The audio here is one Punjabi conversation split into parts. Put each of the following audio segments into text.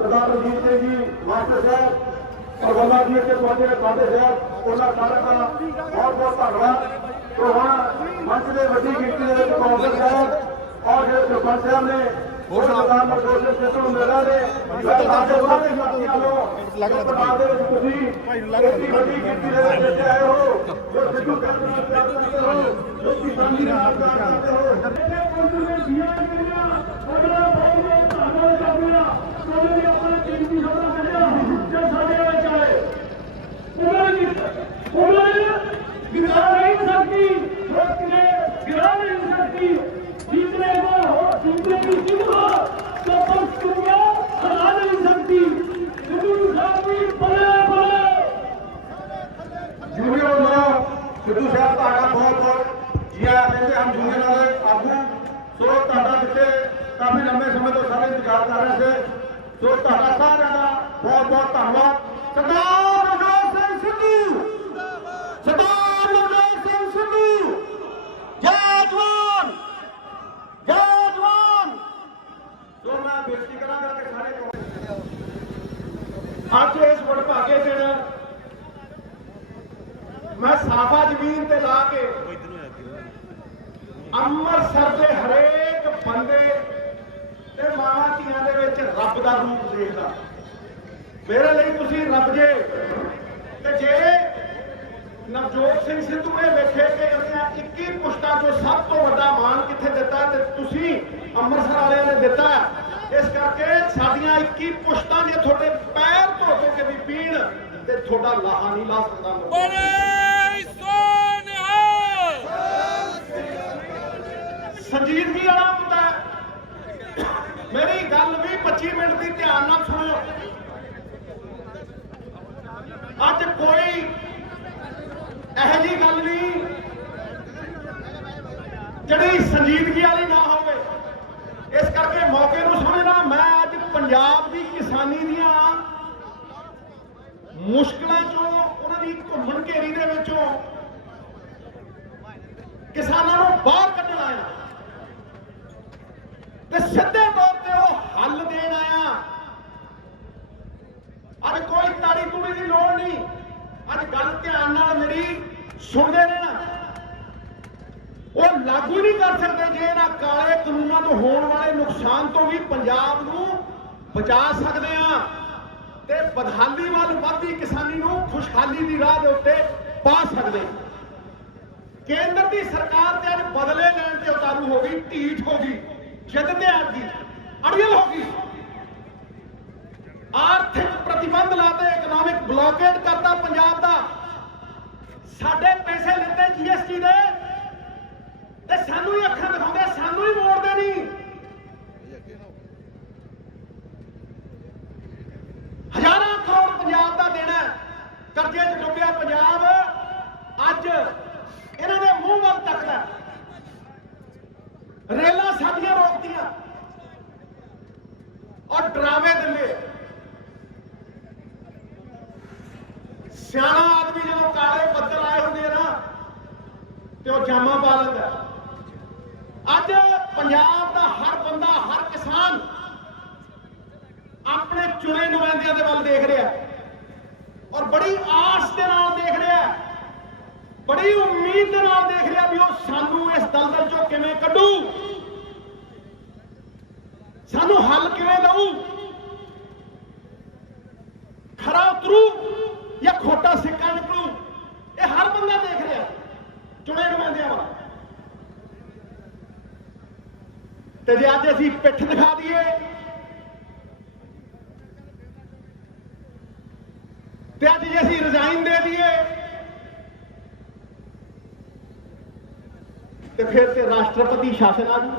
सरदार रजीत सिंह जी मास्टर साहब और बल्ला जी के पहुंचे साडे साहब उन्होंने सारे का बहुत बहुत धन्यवाद। तो हम मंच के वड्डी गिनती के काउंसिल साहब और जो सरपंच साहब ने सरदार मनजोत सिंह सिद्धू मेला ने सारे सारे साथियों को पटाल दे ਤੁਸੀਂ इतनी वड्डी गिनती के आए हो जो सिद्धू करते हो जो किसानी राज करते सिद्धू साहब का बहुत बहुत जी कहते हम जूनियर वाले आगू सो पिछले काफी लंबे समय तो सारे इंतजार कर रहे थे। सो सारा का बहुत बहुत धन्यवाद। सरदार मनजोत सिंह सिद्धू, सरदार मनजोत सिंह सिद्धू, जय जवान, जय जवान। तो मैं बेनती करांगा कि सारे आज इस वडभागे दिन मैं साफा जमीन ते ला के ਅੰਮ੍ਰਿਤਸਰ ਦੇ ਹਰੇਕ ਬੰਦੇ ਤੇ ਮਾਵਾਂ ਧੀਆਂ ਦੇ ਵਿੱਚ ਰੱਬ ਦਾ ਰੂਪ ਦੇਖਦਾ। ਮੇਰੇ ਲਈ ਤੁਸੀਂ ਰੱਬ ਜੇ ਤੇ ਜੇ ਨਵਜੋਤ ਸਿੰਘ ਸਿੱਧੂ ਨੇ ਵੇਖੇ ਕਿ ਉਹਦੀਆਂ 21 ਪੁਸ਼ਤਾਂ ਤੋਂ ਸਭ ਤੋਂ ਵੱਡਾ ਮਾਣ ਕਿੱਥੇ ਦਿੱਤਾ ਤੇ ਤੁਸੀਂ ਅੰਮ੍ਰਿਤਸਰ ਵਾਲਿਆਂ ਨੇ ਦਿੱਤਾ। ਇਸ ਕਰਕੇ ਸਾਡੀਆਂ 21 ਪੁਸ਼ਤਾਂ ਜੇ ਤੁਹਾਡੇ ਪੈਰ ਧੋ ਧੋ ਕੇ ਵੀ ਪੀਣ ਤੇ ਤੁਹਾਡਾ ਲਾਹਾ ਨਹੀਂ ਲਾ ਸਕਦਾ। संजीदगी वाला मुद्दा मेरी गल भी 25 मिनट की ध्यान नाल सुनो। अज कोई यह जी गल नहीं जिहड़ी संजीदगी वाली ना होवे। इस करके मौके नूं समझना मैं अज पंजाब की किसानी दियां मुश्किलों चों उन्हां दी घुम्मण घेरी दे विचों किसानां नूं बाहर कढण आया ते सीधे तौर पर वो हल देन आया। अज कोई ताड़ी तूड़ी की लोड़ नहीं। अज गल ध्यान नाल मेरी सुनते रहना। वो लागू नहीं कर सकते जे इन्हां काले कानूनों तो होने वाले नुकसान तो भी पंजाब नूं बचा सकते हैं ते बदहाली वाल वधदी किसानी नूं खुशहाली की राह दे उत्ते पा सकते। केंद्र की सरकार ते अज बदले लैण ते उतारू हो गई, ढीठ हो गई, जिद ते आ गई, अड़ियल हो गई। आर्थिक प्रतिबंध लाते, इकनॉमिक ब्लॉकेट करता पंजाब का। साडे पैसे लेते जीएसटी दे ते सानू ही अखां दिखाउंदे, सानू ही मोड़दे नहीं। हजारां करोड़ पंजाब का देना कर्जे च डुबिया पंजाब अज इन्हां दे मूंह वल तकदा। रेलां साडियां रोकदियां और डरावे दिंदे। सियाणा आदमी जो काले बदल आए होंगे ना तो जामा पा लेंदा। अज पंजाब का हर बंदा, हर किसान अपने चुने नुमाइंदियां दे वल देख रहा और बड़ी आस के नाल देख रहा, बड़ी उम्मीद के नाल देख रहा भी वो सानू इस दलदल चों किवें कढू, सानू हल किवें दऊ, खरा उतरू या खोटा सिक्का निकलू। ये हर बंदा देख रहा चुने नुमाइंदियां वाला। ते जे अज असीं पिठ दिखा दईए ਤੇ ਅੱਜ ਜੇ ਅਸੀਂ ਰਿਜ਼ਾਈਨ ਦੇ ਦਈਏ ਤੇ ਫਿਰ ਤੇ ਰਾਸ਼ਟਰਪਤੀ ਸ਼ਾਸਨ ਆ ਜੂ,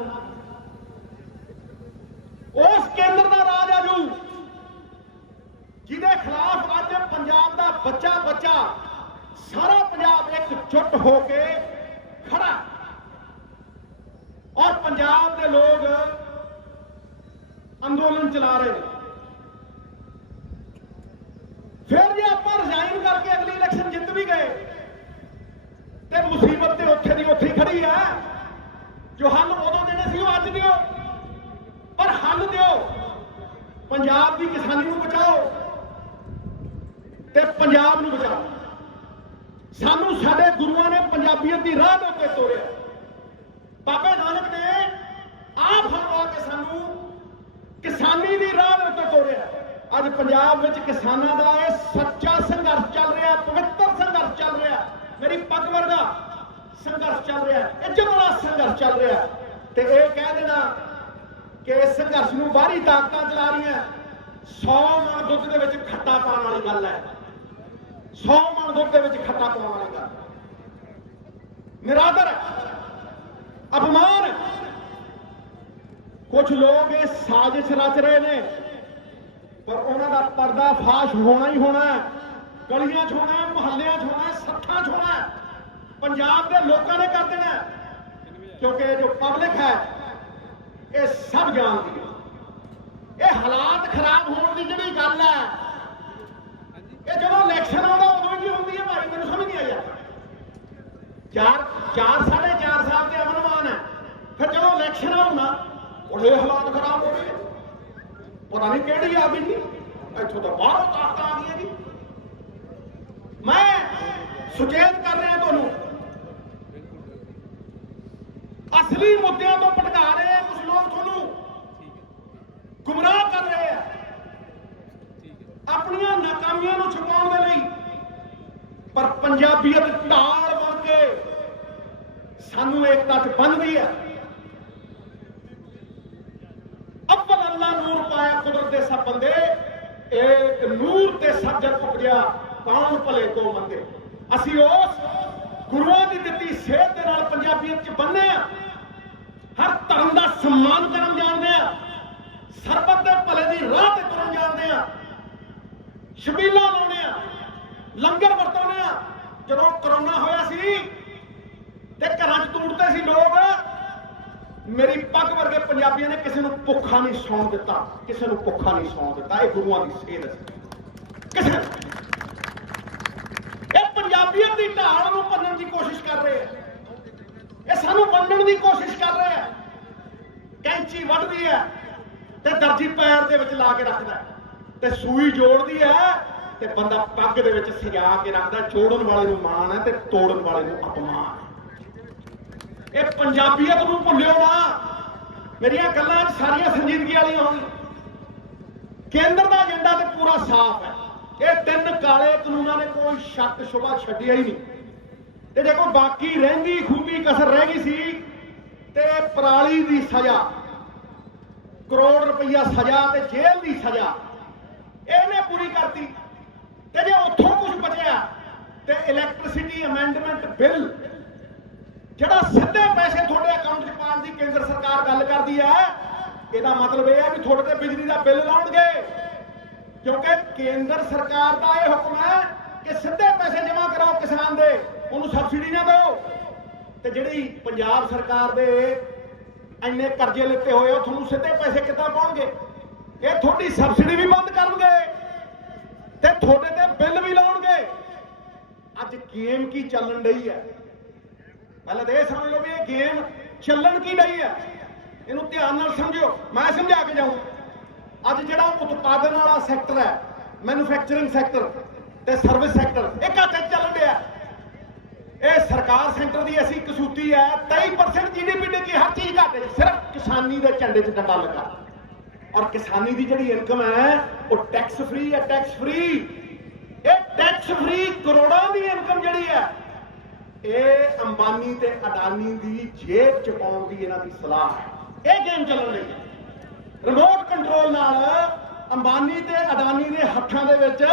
ਉਸ ਕੇਂਦਰ ਦਾ ਰਾਜ ਆ ਜੂ ਜਿਹਦੇ ਖਿਲਾਫ ਅੱਜ ਪੰਜਾਬ ਦਾ ਬੱਚਾ ਬੱਚਾ ਸਾਰਾ ਪੰਜਾਬ ਇਕਜੁੱਟ ਹੋ ਕੇ ਖੜਾ ਔਰ ਪੰਜਾਬ ਦੇ ਲੋਕ ਅੰਦੋਲਨ ਚਲਾ ਰਹੇ ਨੇ। ਫਿਰ ਜੇ ਆਪਾਂ ਰਿਜ਼ਾਈਨ ਕਰਕੇ ਅਗਲੀ ਇਲੈਕਸ਼ਨ ਜਿੱਤ ਵੀ ਗਏ ਤੇ ਮੁਸੀਬਤ ਤੇ ਉੱਥੇ ਦੀ ਉੱਥੇ ਹੀ ਖੜੀ ਆ। ਜੋ ਹੱਲ ਉਦੋਂ ਦੇਣੇ ਸੀ ਉਹ ਅੱਜ ਦਿਓ, ਪਰ ਹੱਲ ਦਿਓ, ਪੰਜਾਬ ਦੀ ਕਿਸਾਨੀ ਨੂੰ ਬਚਾਓ ਤੇ ਪੰਜਾਬ ਨੂੰ ਬਚਾਓ। ਸਾਨੂੰ ਸਾਡੇ ਗੁਰੂਆਂ ਨੇ ਪੰਜਾਬੀਅਤ ਦੀ ਰਾਹ ਦੇ ਉੱਤੇ ਤੋਰਿਆ। ਬਾਬੇ ਨਾਨਕ ਨੇ ਆਪ ਫਰਮਾ ਕੇ ਸਾਨੂੰ ਕਿਸਾਨੀ ਦੀ ਰਾਹ ਦੇ ਉੱਤੇ ਤੋਰਿਆ। ਅੱਜ ਪੰਜਾਬ ਵਿੱਚ ਕਿਸਾਨਾਂ ਦਾ ਇਹ ਸੱਚਾ ਸੰਘਰਸ਼ ਚੱਲ ਰਿਹਾ, ਪਵਿੱਤਰ ਸੰਘਰਸ਼ ਚੱਲ ਰਿਹਾ, ਮੇਰੀ ਪੱਗ ਵਰਗਾ ਸੰਘਰਸ਼ ਚੱਲ ਰਿਹਾ, ਇੱਜ਼ਤ ਵਾਲਾ ਸੰਘਰਸ਼ ਚੱਲ ਰਿਹਾ। ਤੇ ਇਹ ਕਹਿ ਦੇਣਾ ਕਿ ਇਸ ਸੰਘਰਸ਼ ਨੂੰ ਬਾਹਰੀ ਤਾਕਤਾਂ ਚਲਾ ਰਹੀਆਂ, 100 ਮਣ ਦੁੱਧ ਦੇ ਵਿੱਚ ਖੱਟਾ ਪਾਉਣ ਵਾਲੀ ਗੱਲ ਹੈ। 100 ਮਣ ਦੁੱਧ ਦੇ ਵਿੱਚ ਖੱਟਾ ਪਾਉਣ ਵਾਲੀ ਗੱਲ ਨਿਰਾਦਰ ਅਪਮਾਨ। ਕੁਝ ਲੋਕ ਇਹ ਸਾਜ਼ਿਸ਼ ਰਚ ਰਹੇ ਨੇ, ਪਰ ਉਹਨਾਂ ਦਾ ਪਰਦਾ ਫਾਸ਼ ਹੋਣਾ ਹੀ ਹੋਣਾ ਹੈ। ਗਲੀਆਂ 'ਚ ਹੋਣਾ, ਮੁਹੱਲਿਆਂ 'ਚ ਹੋਣਾ, ਸੱਥਾਂ 'ਚ ਹੋਣਾ। ਪੰਜਾਬ ਦੇ ਲੋਕਾਂ ਨੇ ਕਰ ਦੇਣਾ, ਕਿਉਂਕਿ ਜੋ ਪਬਲਿਕ ਹੈ ਇਹ ਸਭ ਜਾਣਦੀ ਹੈ। ਇਹ ਹਾਲਾਤ ਖਰਾਬ ਹੋਣ ਦੀ ਜਿਹੜੀ ਗੱਲ ਹੈ, ਇਹ ਜਦੋਂ ਇਲੈਕਸ਼ਨ ਆਉਂਦਾ ਉਦੋਂ ਹੀ ਹੁੰਦੀ ਹੈ। ਭਾਈ ਮੈਨੂੰ ਸਮਝ ਨਹੀਂ ਆਇਆ, 4.5 ਸਾਲ ਦੇ ਅਮਨ ਹੈ, ਫਿਰ ਜਦੋਂ ਇਲੈਕਸ਼ਨ ਆਉਂਦਾ ਉਹ ਇਹ ਹਾਲਾਤ ਖਰਾਬ ਹੋ ਗਏ। ਪਤਾ ਨਹੀਂ ਕਿਹੜੀ ਆ ਗਈ ਜੀ, ਇੱਥੋਂ ਤਾਂ ਬਾਹਰੋਂ ਤਾਕਤਾਂ ਆ ਗਈਆਂ ਜੀ। ਮੈਂ ਸੁਚੇਤ ਕਰ ਰਿਹਾ ਤੁਹਾਨੂੰ, ਅਸਲੀ ਮੁੱਦਿਆਂ ਤੋਂ ਭਟਕਾ ਰਹੇ ਆ ਕੁਝ ਲੋਕ, ਤੁਹਾਨੂੰ ਗੁੰਮਰਾਹ ਕਰ ਰਹੇ ਆ ਆਪਣੀਆਂ ਨਾਕਾਮੀਆਂ ਨੂੰ ਛੁਪਾਉਣ ਦੇ ਲਈ। ਪਰ ਪੰਜਾਬੀਅਤ ਢਾਲ ਬਣ ਕੇ ਸਾਨੂੰ ਏਕਤਾ 'ਚ ਬੰਨ੍ਹਦੀ ਹੈ। ਅੱਵਲ ਅੱਲਾ ਨੂਰ ਪਾਇਆ ਕੁਦਰਤ ਦੇ ਸਭ ਬੰਦੇ, ਏਕ ਨੂਰ ਤੇ ਸਭ ਜਗ ਉਪਜਿਆ ਕੌਣ ਭਲੇ ਕੋ ਮੰਦੇ। ਅਸੀਂ ਉਸ ਗੁਰੂਆਂ ਦੀ ਦਿੱਤੀ ਸੇਧ ਦੇ ਨਾਲ ਪੰਜਾਬੀਅਤ 'ਚ ਬੰਨੇ ਆ। ਹਰ ਧਰਮ ਦਾ ਸਨਮਾਨ ਕਰਨ ਜਾਣਦੇ ਆ, ਸਰਬੱਤ ਦੇ ਭਲੇ ਦੀ ਰਾਹ ਤੇ ਤੁਰਨ ਜਾਣਦੇ ਆ, ਛਬੀਲਾਂ ਲਾਉਣੇ ਆ, ਲੰਗਰ ਵਰਤਾਉਣੇ ਆ। ਜਦੋਂ ਕਰੋਨਾ ਹੋਇਆ ਸੀ ਤੇ ਘਰਾਂ 'ਚ ਤੁਰਦੇ ਸੀ ਲੋਕ, ਮੇਰੀ ਪੱਗ ਵਰਗੇ ਪੰਜਾਬੀਆਂ ਨੇ ਕਿਸੇ ਨੂੰ ਭੁੱਖਾ ਨਹੀਂ ਸੌਣ ਦਿੱਤਾ, ਕਿਸੇ ਨੂੰ ਭੁੱਖਾ ਨਹੀਂ ਸੌਣ ਦਿੱਤਾ। ਇਹ ਗੁਰੂਆਂ ਦੀ ਸੇਧ ਹੈ। ਕਿਸੇ ਇਹ ਪੰਜਾਬੀਅਤ ਦੀ ਢਾਲ ਨੂੰ ਭੰਨਣ ਦੀ ਕੋਸ਼ਿਸ਼ ਕਰ ਰਹੇ ਆ, ਇਹ ਸਾਨੂੰ ਵੰਡਣ ਦੀ ਕੋਸ਼ਿਸ਼ ਕਰ ਰਹੇ ਆ। ਕੈਂਚੀ ਵੱਢਦੀ ਹੈ ਤੇ ਦਰਜੀ ਪੈਰ ਦੇ ਵਿੱਚ ਲਾ ਕੇ ਰੱਖਦਾ ਤੇ ਸੂਈ ਜੋੜਦੀ ਹੈ ਤੇ ਬੰਦਾ ਪੱਗ ਦੇ ਵਿੱਚ ਸਜਾ ਕੇ ਰੱਖਦਾ। ਜੋੜਨ ਵਾਲੇ ਨੂੰ ਮਾਣ ਹੈ ਤੇ ਤੋੜਨ ਵਾਲੇ ਨੂੰ ਅਪਮਾਨ ਹੈ। ਇਹ ਪੰਜਾਬੀਅਤ ਨੂੰ ਭੁੱਲਿਓ ਨਾ। ਮੇਰੀਆਂ ਗੱਲਾਂ ਸਾਰੀਆਂ ਸੰਜੀਦਗੀ ਵਾਲੀਆਂ ਹੋਣ। ਕੇਂਦਰ ਦਾ ਏਜੰਡਾ ਤੇ ਪੂਰਾ ਸਾਫ਼ ਹੈ। ਇਹ 3 ਕਾਲੇ ਕਾਨੂੰਨਾਂ ਨੇ ਕੋਈ ਸ਼ੱਕ ਸ਼ੁਬਾ ਛੱਡਿਆ ਹੀ ਨਹੀਂ। ਤੇ ਜੇ ਕੋਈ ਬਾਕੀ ਰਹਿੰਦੀ ਖੂਬੀ ਕਸਰ ਰਹਿ ਗਈ ਸੀ ਤੇ ਪਰਾਲੀ ਦੀ ਸਜ਼ਾ, ਕਰੋੜ ਰੁਪਈਆ ਸਜ਼ਾ ਤੇ ਜੇਲ੍ਹ ਦੀ ਸਜ਼ਾ ਇਹਨੇ ਪੂਰੀ ਕਰਤੀ। ਤੇ ਜੇ ਉੱਥੋਂ ਕੁਝ ਬਚਿਆ ਤੇ ਇਲੈਕਟ੍ਰਿਸਿਟੀ ਅਮੈਂਡਮੈਂਟ ਬਿੱਲ, ਜਿਹੜਾ ਸਿੱਧੇ ਪੈਸੇ ਤੁਹਾਡੇ ਅਕਾਊਂਟ 'ਚ ਪਾਉਣ ਦੀ ਕੇਂਦਰ ਸਰਕਾਰ ਗੱਲ ਕਰਦੀ ਹੈ, ਇਹਦਾ ਮਤਲਬ ਇਹ ਹੈ ਵੀ ਤੁਹਾਡੇ ਤੇ ਬਿਜਲੀ ਦਾ ਬਿੱਲ ਲਾਉਣਗੇ। ਕਿਉਂਕਿ ਕੇਂਦਰ ਸਰਕਾਰ ਦਾ ਇਹ ਹੁਕਮ ਹੈ ਕਿ ਸਿੱਧੇ ਪੈਸੇ ਜਮ੍ਹਾਂ ਕਰਾਓ ਕਿਸਾਨ ਦੇ, ਉਹਨੂੰ ਸਬਸਿਡੀ ਨਾ ਦਿਓ। ਤੇ ਜਿਹੜੀ ਪੰਜਾਬ ਸਰਕਾਰ ਦੇ ਇੰਨੇ ਕਰਜ਼ੇ ਲਿੱਤੇ ਹੋਏ, ਉਹ ਤੁਹਾਨੂੰ ਸਿੱਧੇ ਪੈਸੇ ਕਿੱਦਾਂ ਪਾਉਣਗੇ? ਇਹ ਤੁਹਾਡੀ ਸਬਸਿਡੀ ਵੀ ਬੰਦ ਕਰਨਗੇ ਤੇ ਤੁਹਾਡੇ ਤੇ ਬਿੱਲ ਵੀ ਲਾਉਣਗੇ। ਅੱਜ ਗੇਮ ਕੀ ਚੱਲਣ ਡਈ ਹੈ? ਪਹਿਲਾਂ ਤਾਂ ਇਹ ਸਮਝ ਲਓ ਵੀ ਇਹ ਗੇਮ ਚੱਲਣ ਕੀ ਡਈ ਹੈ। ਇਹਨੂੰ ਧਿਆਨ ਨਾਲ ਸਮਝਿਓ, ਮੈਂ ਸਮਝਾ ਕੇ ਜਾਊਂ। ਅੱਜ ਜਿਹੜਾ ਉਤਪਾਦਨ ਵਾਲਾ ਸੈਕਟਰ ਹੈ, ਮੈਨੂਫੈਕਚਰਿੰਗ ਸੈਕਟਰ ਤੇ ਸਰਵਿਸ ਸੈਕਟਰ, ਇਹ ਘਾਟੇ 'ਚ ਚੱਲਣ ਡਿਆ। ਇਹ ਸਰਕਾਰ ਸੈਂਟਰ ਦੀ ਐਸੀ ਕਸੂਤੀ ਹੈ, 23% GDP ਡਿੱਗੀ, ਹਰ ਚੀਜ਼ ਘਾਟੇ 'ਚ, ਸਿਰਫ ਕਿਸਾਨੀ ਦੇ ਝੰਡੇ 'ਚ ਡੰਡਾ ਲੱਗਾ। ਔਰ ਕਿਸਾਨੀ ਦੀ ਜਿਹੜੀ ਇਨਕਮ ਹੈ ਉਹ ਟੈਕਸ ਫ੍ਰੀ ਹੈ, ਟੈਕਸ ਫ੍ਰੀ। ਇਹ ਟੈਕਸ ਫ੍ਰੀ ਕਰੋੜਾਂ ਦੀ ਇਨਕਮ ਜਿਹੜੀ ਹੈ, ਇਹ ਅੰਬਾਨੀ ਤੇ ਅਡਾਨੀ ਦੀ ਜੇਬ 'ਚ ਪਾਉਣ ਦੀ ਇਹਨਾਂ ਦੀ ਸਲਾਹ ਹੈ। ਇਹ ਗੇਮ ਚੱਲਣ ਲਈ ਰਿਮੋਟ ਕੰਟਰੋਲ ਨਾਲ ਅੰਬਾਨੀ ਤੇ ਅਡਾਨੀ ਦੇ ਹੱਥਾਂ ਦੇ ਵਿੱਚ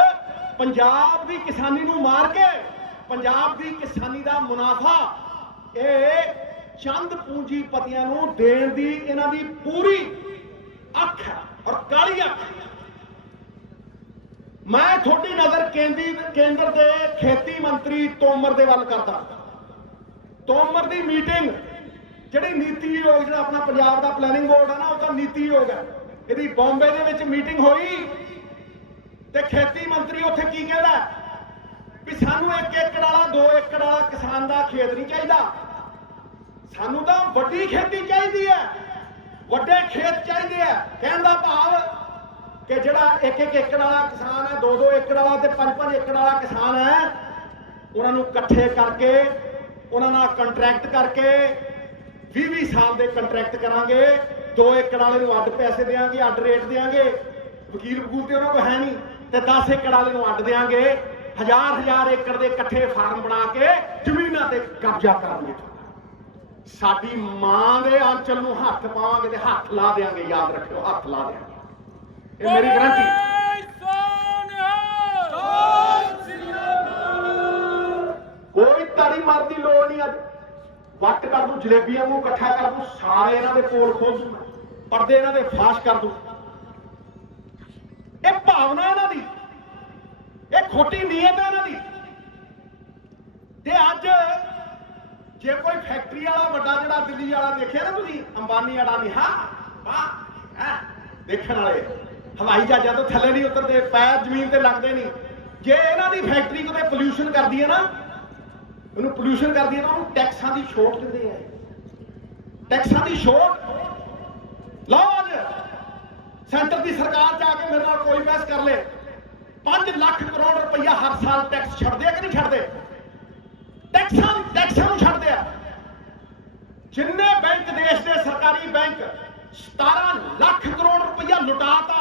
पंजाब की किसानी नूं मार के पंजाब की किसानी का मुनाफा ये चंद पूंजीपतियों नूं देण दी इन्हां दी पूरी अख है और काली अख। मैं थोड़ी नज़र केंद्र के खेती मंत्री तोमर दे वल करदा। तोमर की मीटिंग जिहड़ी नीति आयोग जिहड़ा अपना पंजाब का प्लैनिंग बोर्ड है ना, वो नीति आयोग है, इहदी बॉम्बे दे विच मीटिंग होई ते खेती मंत्री उत्थे की कहदा भी सानू 1 एकड़ वाला 2 एकड़ वाला किसान का खेत नहीं चाहिए, सानू तो वड्डी खेती चाहिए है, वड्डे खेत चाहिए है। कहण दा भाव कि जिहड़ा 1 एकड़ वाला किसान है, 2 एकड़ वाला ते 5 एकड़ वाला किसान है, उन्होंने इकट्ठे करके उन्होंने नाल कंट्रैक्ट करके 20 साल के कंट्रैक्ट करांगे। 2 एकड़ वाले नूं अड्ड पैसे देंगे, अड्ड रेट देंगे, वकील वकूल तो उन्होंने को है नहीं, तो 10 एकड़ वाले नूं अड्ड देंगे। 1000 एकड़ के इकट्ठे फार्म बना के जमीनां ते कब्जा करांगे। साडी मां दे आंचल नूं हत्थ पावांगे ते हत्थ ला देंगे, याद रखियो, हत्थ ला देंगे। ये मेरी गारंटी। कोई तारी मार की लोड़ नहीं। अज वट कर दूं, जलेबियां नूं इकट्ठा कर दूं, सारे इन्हां दे पोल खोल दूं, पर्दे इन्हां दे फाश कर दूं। ये भावना इन्हां दी, ये खोटी नीयत है इन्हां दी। ते अज जे कोई फैक्ट्री वाला वड्डा जिहड़ा दिल्ली वाला देखिया ना तुसीं, अंबानी अडानी, हाँ वाह देखण वाले हवाई जहाज़ां तो थल्ले नहीं उतरते, पैर जमीन ते लगदे नहीं। जे इन्हां दी फैक्ट्री किते पोल्यूशन करदी है ना, उन्होंने पोल्यूशन कर दिया ना, उन्होंने टैक्सां की छूट दिंदे हैं। टैक्सां की छूट लो। अज सेंटर की सरकार जाके मेरे नाल कोई बहस कर ले, 5 लाख करोड़ रुपया हर साल टैक्स छड्डदे कि नहीं छड्डदे? टैक्सां छड्डदे आ। जिन्ने बैंक देश के सरकारी बैंक 17 लाख करोड़ रुपया लुटाता।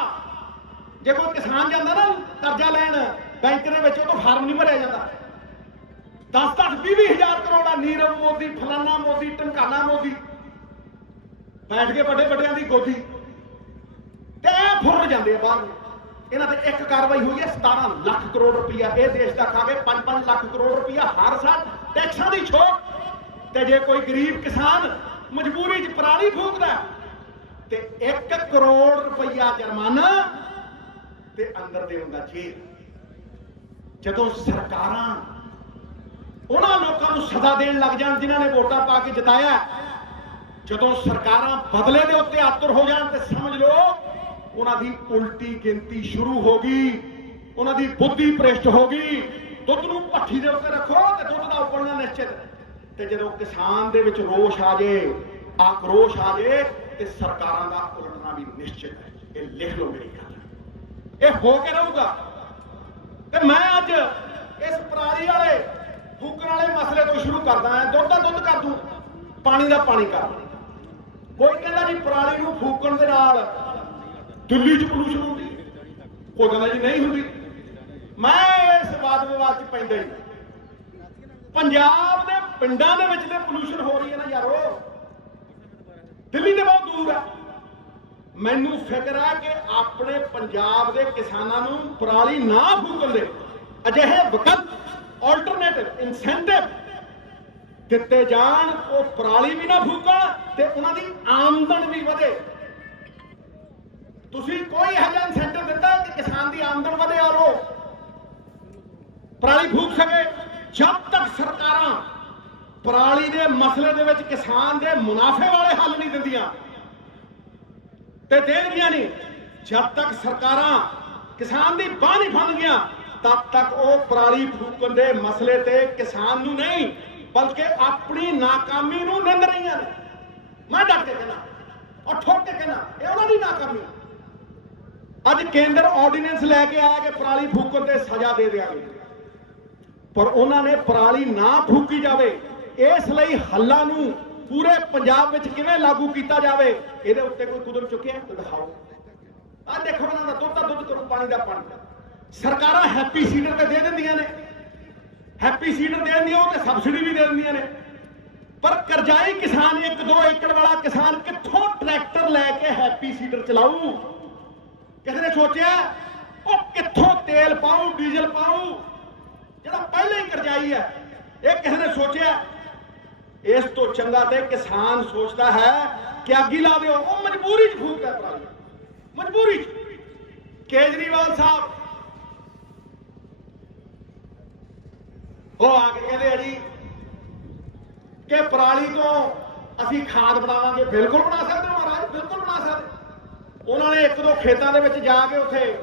जे कोई किसान जाता ना कर्जा लैन बैंक के विच, तो फार्म नहीं भरिया जाता। 10-10, 20 हज़ार करोड़ नीरव मोदी, फलाना मोदी, ढमकाना मोदी बैठ के बड़े बड़िया की गोदी ते फुर जाते हैं बाहर। इन्हों ते एक कार्रवाई हुई है, 17 लाख करोड़ रुपया ये देश का खा के 5-5 लाख करोड़ रुपया हर साल टैक्सां की छूट। ते जे कोई गरीब किसान मजबूरी च पराली फूकदा ते 1 करोड़ रुपया जुर्माना ते अंदर देगा जेल। जदों सरकारां उन्होंने लोगों को सजा देन लग जान जिन्होंने वोटां पा के जिताया, जदों सरकारां बदले के उत्ते आतुर हो जान ते समझ लो उन्होंने उल्टी गिनती शुरू होगी, उन्होंने बुद्धि भ्रिष्ट होगी। दुध नूं भट्ठी दे उत्ते रखो ते दुध दा उबलना निश्चित। ते जदों किसान दे विच रोष आ जाए, आक्रोश आ जाए, ते सरकारां दा उलटना भी निश्चित है। ये लिख लो मेरी गल, ये हो के रहूगा। ते मैं अज इस पराली वाले फूकण वाले मसले तो शुरू करदा है। दुध का दुध कर दूं, पानी का पानी कर दूं। कोई कहता जी पराली नूं फूकण दे नाल दिल्ली च पोल्यूशन होंदी, कोई कहता जी नहीं होंदी। मैं इस वाद विवाद च पैंदा ही। पंजाब दे पिंडां दे विच ते पोल्यूशन हो रही है ना यारो, दिल्ली ते बहुत दूर है। मैनू फिक्र है कि अपने पंजाब के किसानों नूं पराली ना फूकण दे अजिहे विकल्प ऑल्टरनेटिव इंसेंटिव दिते जान, वो पराली भी ना फूकण ते उन्हां दी आमदन भी वधे। तुसीं कोई इहो जिहा इंसेंटिव दिता कि किसान की आमदन वधे और वो पराली फूक सके? जब तक सरकारां पराली दे मसले दे विच किसान दे मुनाफे वाले हल नहीं दिंदियां ते देणगियां नहीं, जब तक सरकारां किसान की बांह नहीं फड़नगियां, तब तक वो पराली फूकण दे मसले ते किसान नूं नहीं बल्कि अपनी नाकामी नूं निंद रहीआं ने। मैं डट के कहना और ठोक के कहना, ये उन्हां दी नाकामी। अज केंद्र ऑर्डीनेंस लैके आया कि पराली फूकण ते सजा दे देंगे, पर उन्होंने पराली ना फूकी जाए, इसलिए हल्ला नूं पूरे पंजाब विच किवें लागू किया जाए, इहदे उत्ते कोई कुदम चुकिया? दिखाओ। आ देखो ना, दुध का दुध करो, पानी का पानी। सरकारां हैप्पी सीडर ते दे दिंदियां ने, हैप्पी सीडर दे दिंदियां ते सबसिडी भी दे दिंदियां ने, पर करजाई किसान 1-2 एकड़ वाला किसान कित्थों ट्रैक्टर लैके हैप्पी सीडर चलाऊ? किसी ने सोचा ਉਹ ਕਿੱਥੋਂ ਤੇਲ ਪਾਉ ਡੀਜ਼ਲ ਪਾਉ ਜਿਹੜਾ ਪਹਿਲਾਂ ਹੀ ਕਰਜ਼ਾਈ ਹੈ। ਇਹ ਕਿਸੇ ਨੇ ਸੋਚਿਆ? ਇਸ ਤੋਂ ਚੰਗਾ ਤੇ ਕਿਸਾਨ ਸੋਚਦਾ ਹੈ ਕਿ ਅੱਗ ਹੀ ਲਾ ਦਿਓ। ਉਹ ਮਜਬੂਰੀ 'ਚ ਫੂਕਦਾ ਪਰਾਲੀ, ਮਜਬੂਰੀ 'ਚ। ਕੇਜਰੀਵਾਲ ਸਾਹਿਬ ਉਹ ਆ ਕੇ ਕਹਿੰਦੇ ਆ ਜੀ ਕਿ ਪਰਾਲੀ ਤੋਂ ਅਸੀਂ ਖਾਦ ਬਣਾਵਾਂਗੇ। ਬਿਲਕੁਲ ਬਣਾ ਸਕਦੇ ਹੋ ਮਹਾਰਾਜ, ਬਿਲਕੁਲ ਬਣਾ ਸਕਦੇ। ਉਹਨਾਂ ਨੇ ਇੱਕ ਦੋ ਖੇਤਾਂ ਦੇ ਵਿੱਚ ਜਾ ਕੇ ਉੱਥੇ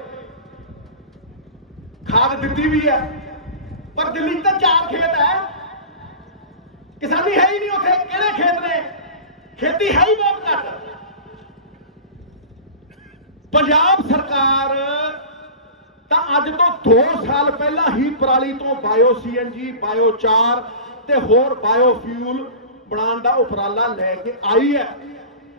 ਖਾਦ ਦਿੱਤੀ ਵੀ ਹੈ, ਪਰ ਦਿੱਲੀ 'ਚ ਤਾਂ 4 ਖੇਤ ਹੈ, ਕਿਸਾਨੀ ਹੈ ਹੀ ਨਹੀਂ ਉੱਥੇ। ਕਿਹੜੇ ਖੇਤ ਨੇ? ਖੇਤੀ ਹੈ ਹੀ ਬਹੁਤ ਘੱਟ। ਪੰਜਾਬ ਸਰਕਾਰ ਤਾਂ ਅੱਜ ਤੋਂ 2 ਸਾਲ ਪਹਿਲਾਂ ਹੀ ਪਰਾਲੀ ਤੋਂ ਬਾਇਓ CNG, ਬਾਇਓਚਾਰ ਤੇ ਹੋਰ ਬਾਇਓਫਿਊਲ ਬਣਾਉਣ ਦਾ ਉਪਰਾਲਾ ਲੈ ਕੇ ਆਈ ਹੈ।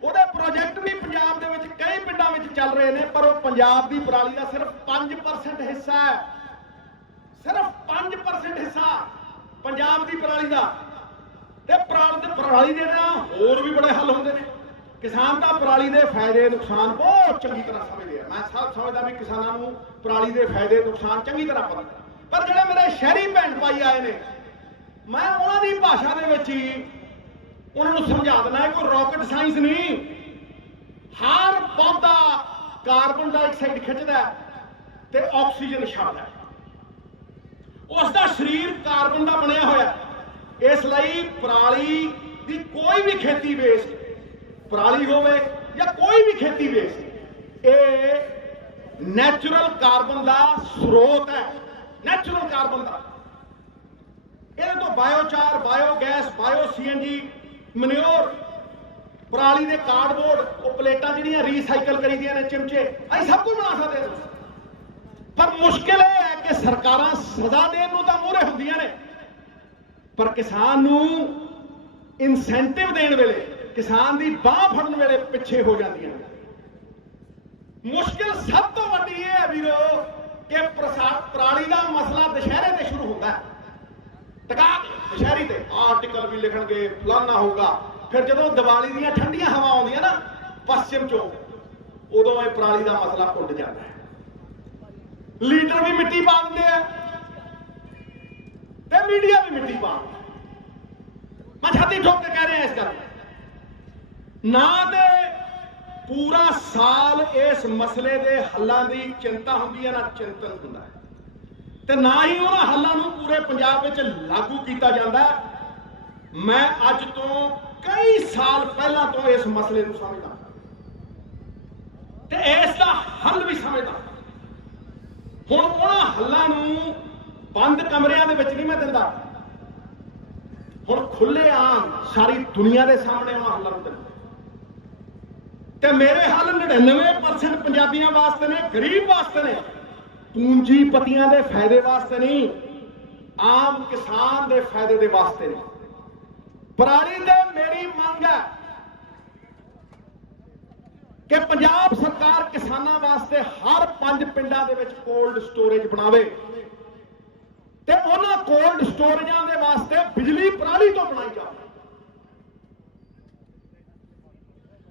ਉਹਦੇ ਪ੍ਰੋਜੈਕਟ ਵੀ ਪੰਜਾਬ ਦੇ ਵਿੱਚ ਕਈ ਪਿੰਡਾਂ ਵਿੱਚ ਚੱਲ ਰਹੇ ਨੇ, ਪਰ ਉਹ ਪੰਜਾਬ ਦੀ ਪਰਾਲੀ ਦਾ ਸਿਰਫ 5% ਹਿੱਸਾ ਹੈ। ਸਿਰਫ 5% ਹਿੱਸਾ ਪੰਜਾਬ ਦੀ ਪਰਾਲੀ ਦਾ। ਤੇ ਪਰਾਲੀ ਦੇ ਨਾਲ ਹੋਰ ਵੀ ਬੜੇ ਹੱਲ ਹੁੰਦੇ ਨੇ। ਕਿਸਾਨ ਤਾਂ ਪਰਾਲੀ ਦੇ ਫਾਇਦੇ ਨੁਕਸਾਨ ਬਹੁਤ ਚੰਗੀ ਤਰ੍ਹਾਂ ਸਮਝਦੇ ਆ। ਮੈਂ ਸਭ ਸਮਝਦਾ ਵੀ ਕਿਸਾਨਾਂ ਨੂੰ ਪਰਾਲੀ ਦੇ ਫਾਇਦੇ ਨੁਕਸਾਨ ਚੰਗੀ ਤਰ੍ਹਾਂ ਪਤਾ, ਪਰ ਜਿਹੜੇ ਮੇਰੇ ਸ਼ਹਿਰੀ ਭੈਣ ਭਾਈ ਆਏ ਨੇ, ਮੈਂ ਉਹਨਾਂ ਦੀ ਭਾਸ਼ਾ ਦੇ ਵਿੱਚ ਹੀ ਉਹਨਾਂ ਨੂੰ ਸਮਝਾ ਦੇਣਾ ਹੈ। ਕੋਈ ਰਾਕਟ ਸਾਇੰਸ ਨਹੀਂ। ਹਰ ਪੌਦਾ ਕਾਰਬਨ ਡਾਈਆਕਸਾਈਡ ਖਿੱਚਦਾ ਤੇ ਆਕਸੀਜਨ ਛੱਡਦਾ। ਉਸ ਦਾ ਸਰੀਰ ਕਾਰਬਨ ਦਾ ਬਣਿਆ ਹੋਇਆ। ਇਸ ਲਈ ਪਰਾਲੀ ਦੀ ਕੋਈ ਵੀ ਖੇਤੀ ਵੇਸਟ, ਪਰਾਲੀ ਹੋਵੇ ਜਾਂ ਕੋਈ ਵੀ ਖੇਤੀ ਵੇਸਟ, ਇਹ ਨੈਚੁਰਲ ਕਾਰਬਨ ਦਾ ਸਰੋਤ ਹੈ। ਨੈਚੁਰਲ ਕਾਰਬਨ ਦਾ। ਇਹਦੇ ਤੋਂ ਬਾਇਓਚਾਰ, ਬਾਇਓਗੈਸ, ਬਾਇਓ CNG, ਮਨਿਓਰ, ਪਰਾਲੀ ਦੇ ਕਾਰਡਬੋਰਡ, ਉਹ ਪਲੇਟਾਂ ਜਿਹੜੀਆਂ ਰੀਸਾਈਕਲ ਕਰੀਦੀਆਂ ਨੇ, ਚਿਮਚੇ, ਅਸੀਂ ਸਭ ਕੁਝ ਬਣਾ ਸਕਦੇ ਹਾਂ। ਪਰ ਮੁਸ਼ਕਿਲ ਇਹ ਹੈ ਕਿ ਸਰਕਾਰਾਂ ਸਜ਼ਾ ਦੇਣ ਨੂੰ ਤਾਂ ਮੂਹਰੇ ਹੁੰਦੀਆਂ ਨੇ, ਪਰ ਕਿਸਾਨ ਨੂੰ ਇਨਸੈਂਟਿਵ ਦੇਣ ਵੇਲੇ, ਕਿਸਾਨ ਦੀ ਬਾਹ ਫੜਨ ਵੇਲੇ ਪਿੱਛੇ ਹੋ ਜਾਂਦੀਆਂ ਨੇ। ਮੁਸ਼ਕਿਲ ਸਭ ਤੋਂ ਵੱਡੀ ਇਹ ਹੈ ਵੀਰੋ ਕਿ ਪਰਾਲੀ ਦਾ ਮਸਲਾ ਦੁਸ਼ਹਿਰੇ ਤੇ ਸ਼ੁਰੂ ਹੁੰਦਾ ਹੈ। ਟਕਾ ਦੁਸ਼ਹਿਰੀ ਤੇ ਆਰਟੀਕਲ ਵੀ ਲਿਖਣਗੇ, ਫਲਾਨਾ ਹੋਊਗਾ। ਫਿਰ ਜਦੋਂ ਦੀਵਾਲੀ ਦੀਆਂ ਠੰਡੀਆਂ ਹਵਾ ਆਉਂਦੀਆਂ ਨਾ ਪੱਛਮ ਚੋਂ, ਉਦੋਂ ਇਹ ਪਰਾਲੀ ਦਾ ਮਸਲਾ ਉੱਡ ਜਾਂਦਾ ਹੈ। ਲੀਡਰ ਵੀ ਮਿੱਟੀ ਪਾ ਦਿੰਦੇ ਆ ਤੇ ਮੀਡੀਆ ਵੀ ਮਿੱਟੀ ਪਾ ਦਿੰਦਾ। ਮੈਂ ਛਾਤੀ ਠੋਕ ਕੇ ਕਹਿ ਰਿਹਾ ਇਸ ਗੱਲ ਨਾ ਤੇ ਪੂਰਾ ਸਾਲ ਇਸ ਮਸਲੇ ਦੇ ਹੱਲਾਂ ਦੀ ਚਿੰਤਾ ਹੁੰਦੀ ਹੈ, ਨਾ ਚਿੰਤਨ ਹੁੰਦਾ ਹੈ, ਤੇ ਨਾ ਹੀ ਉਹਨਾਂ ਹੱਲਾਂ ਨੂੰ ਪੂਰੇ ਪੰਜਾਬ ਵਿੱਚ ਲਾਗੂ ਕੀਤਾ ਜਾਂਦਾ। ਮੈਂ ਅੱਜ ਤੋਂ ਕਈ ਸਾਲ ਪਹਿਲਾਂ ਤੋਂ ਇਸ ਮਸਲੇ ਨੂੰ ਸਮਝਦਾ ਤੇ ਇਸ ਦਾ ਹੱਲ ਵੀ ਸਮਝਦਾ। ਹੁਣ ਉਹਨਾਂ ਹੱਲਾਂ ਨੂੰ ਬੰਦ ਕਮਰਿਆਂ ਦੇ ਵਿੱਚ ਨਹੀਂ ਮੈਂ ਦਿੰਦਾ, ਹੁਣ ਖੁੱਲੇ ਆਮ ਸਾਰੀ ਦੁਨੀਆ ਦੇ ਸਾਹਮਣੇ ਉਹਨਾਂ ਹੱਲਾਂ ਨੂੰ ਦਿੰਦਾ। ਤੇ ਮੇਰੇ ਹੱਲ 99% ਪੰਜਾਬੀਆਂ ਵਾਸਤੇ ਨੇ, ਗਰੀਬ ਵਾਸਤੇ ਨੇ, ਪੂੰਜੀਪਤੀਆਂ ਦੇ ਫਾਇਦੇ ਵਾਸਤੇ ਨਹੀਂ, ਆਮ ਕਿਸਾਨ ਦੇ ਫਾਇਦੇ ਦੇ ਵਾਸਤੇ ਨੇ। ਪਰਾਲੀ ਤੇ ਮੇਰੀ ਮੰਗ ਹੈ ਕਿ ਪੰਜਾਬ ਸਰਕਾਰ ਕਿਸਾਨਾਂ ਵਾਸਤੇ ਹਰ 5 ਪਿੰਡਾਂ ਦੇ ਵਿੱਚ ਕੋਲਡ ਸਟੋਰੇਜ ਬਣਾਵੇ ਤੇ ਉਹਨਾਂ ਕੋਲਡ ਸਟੋਰੇਜਾਂ ਦੇ ਵਾਸਤੇ ਬਿਜਲੀ ਪਰਾਲੀ ਤੋਂ ਬਣਾਈ ਜਾਵੇ।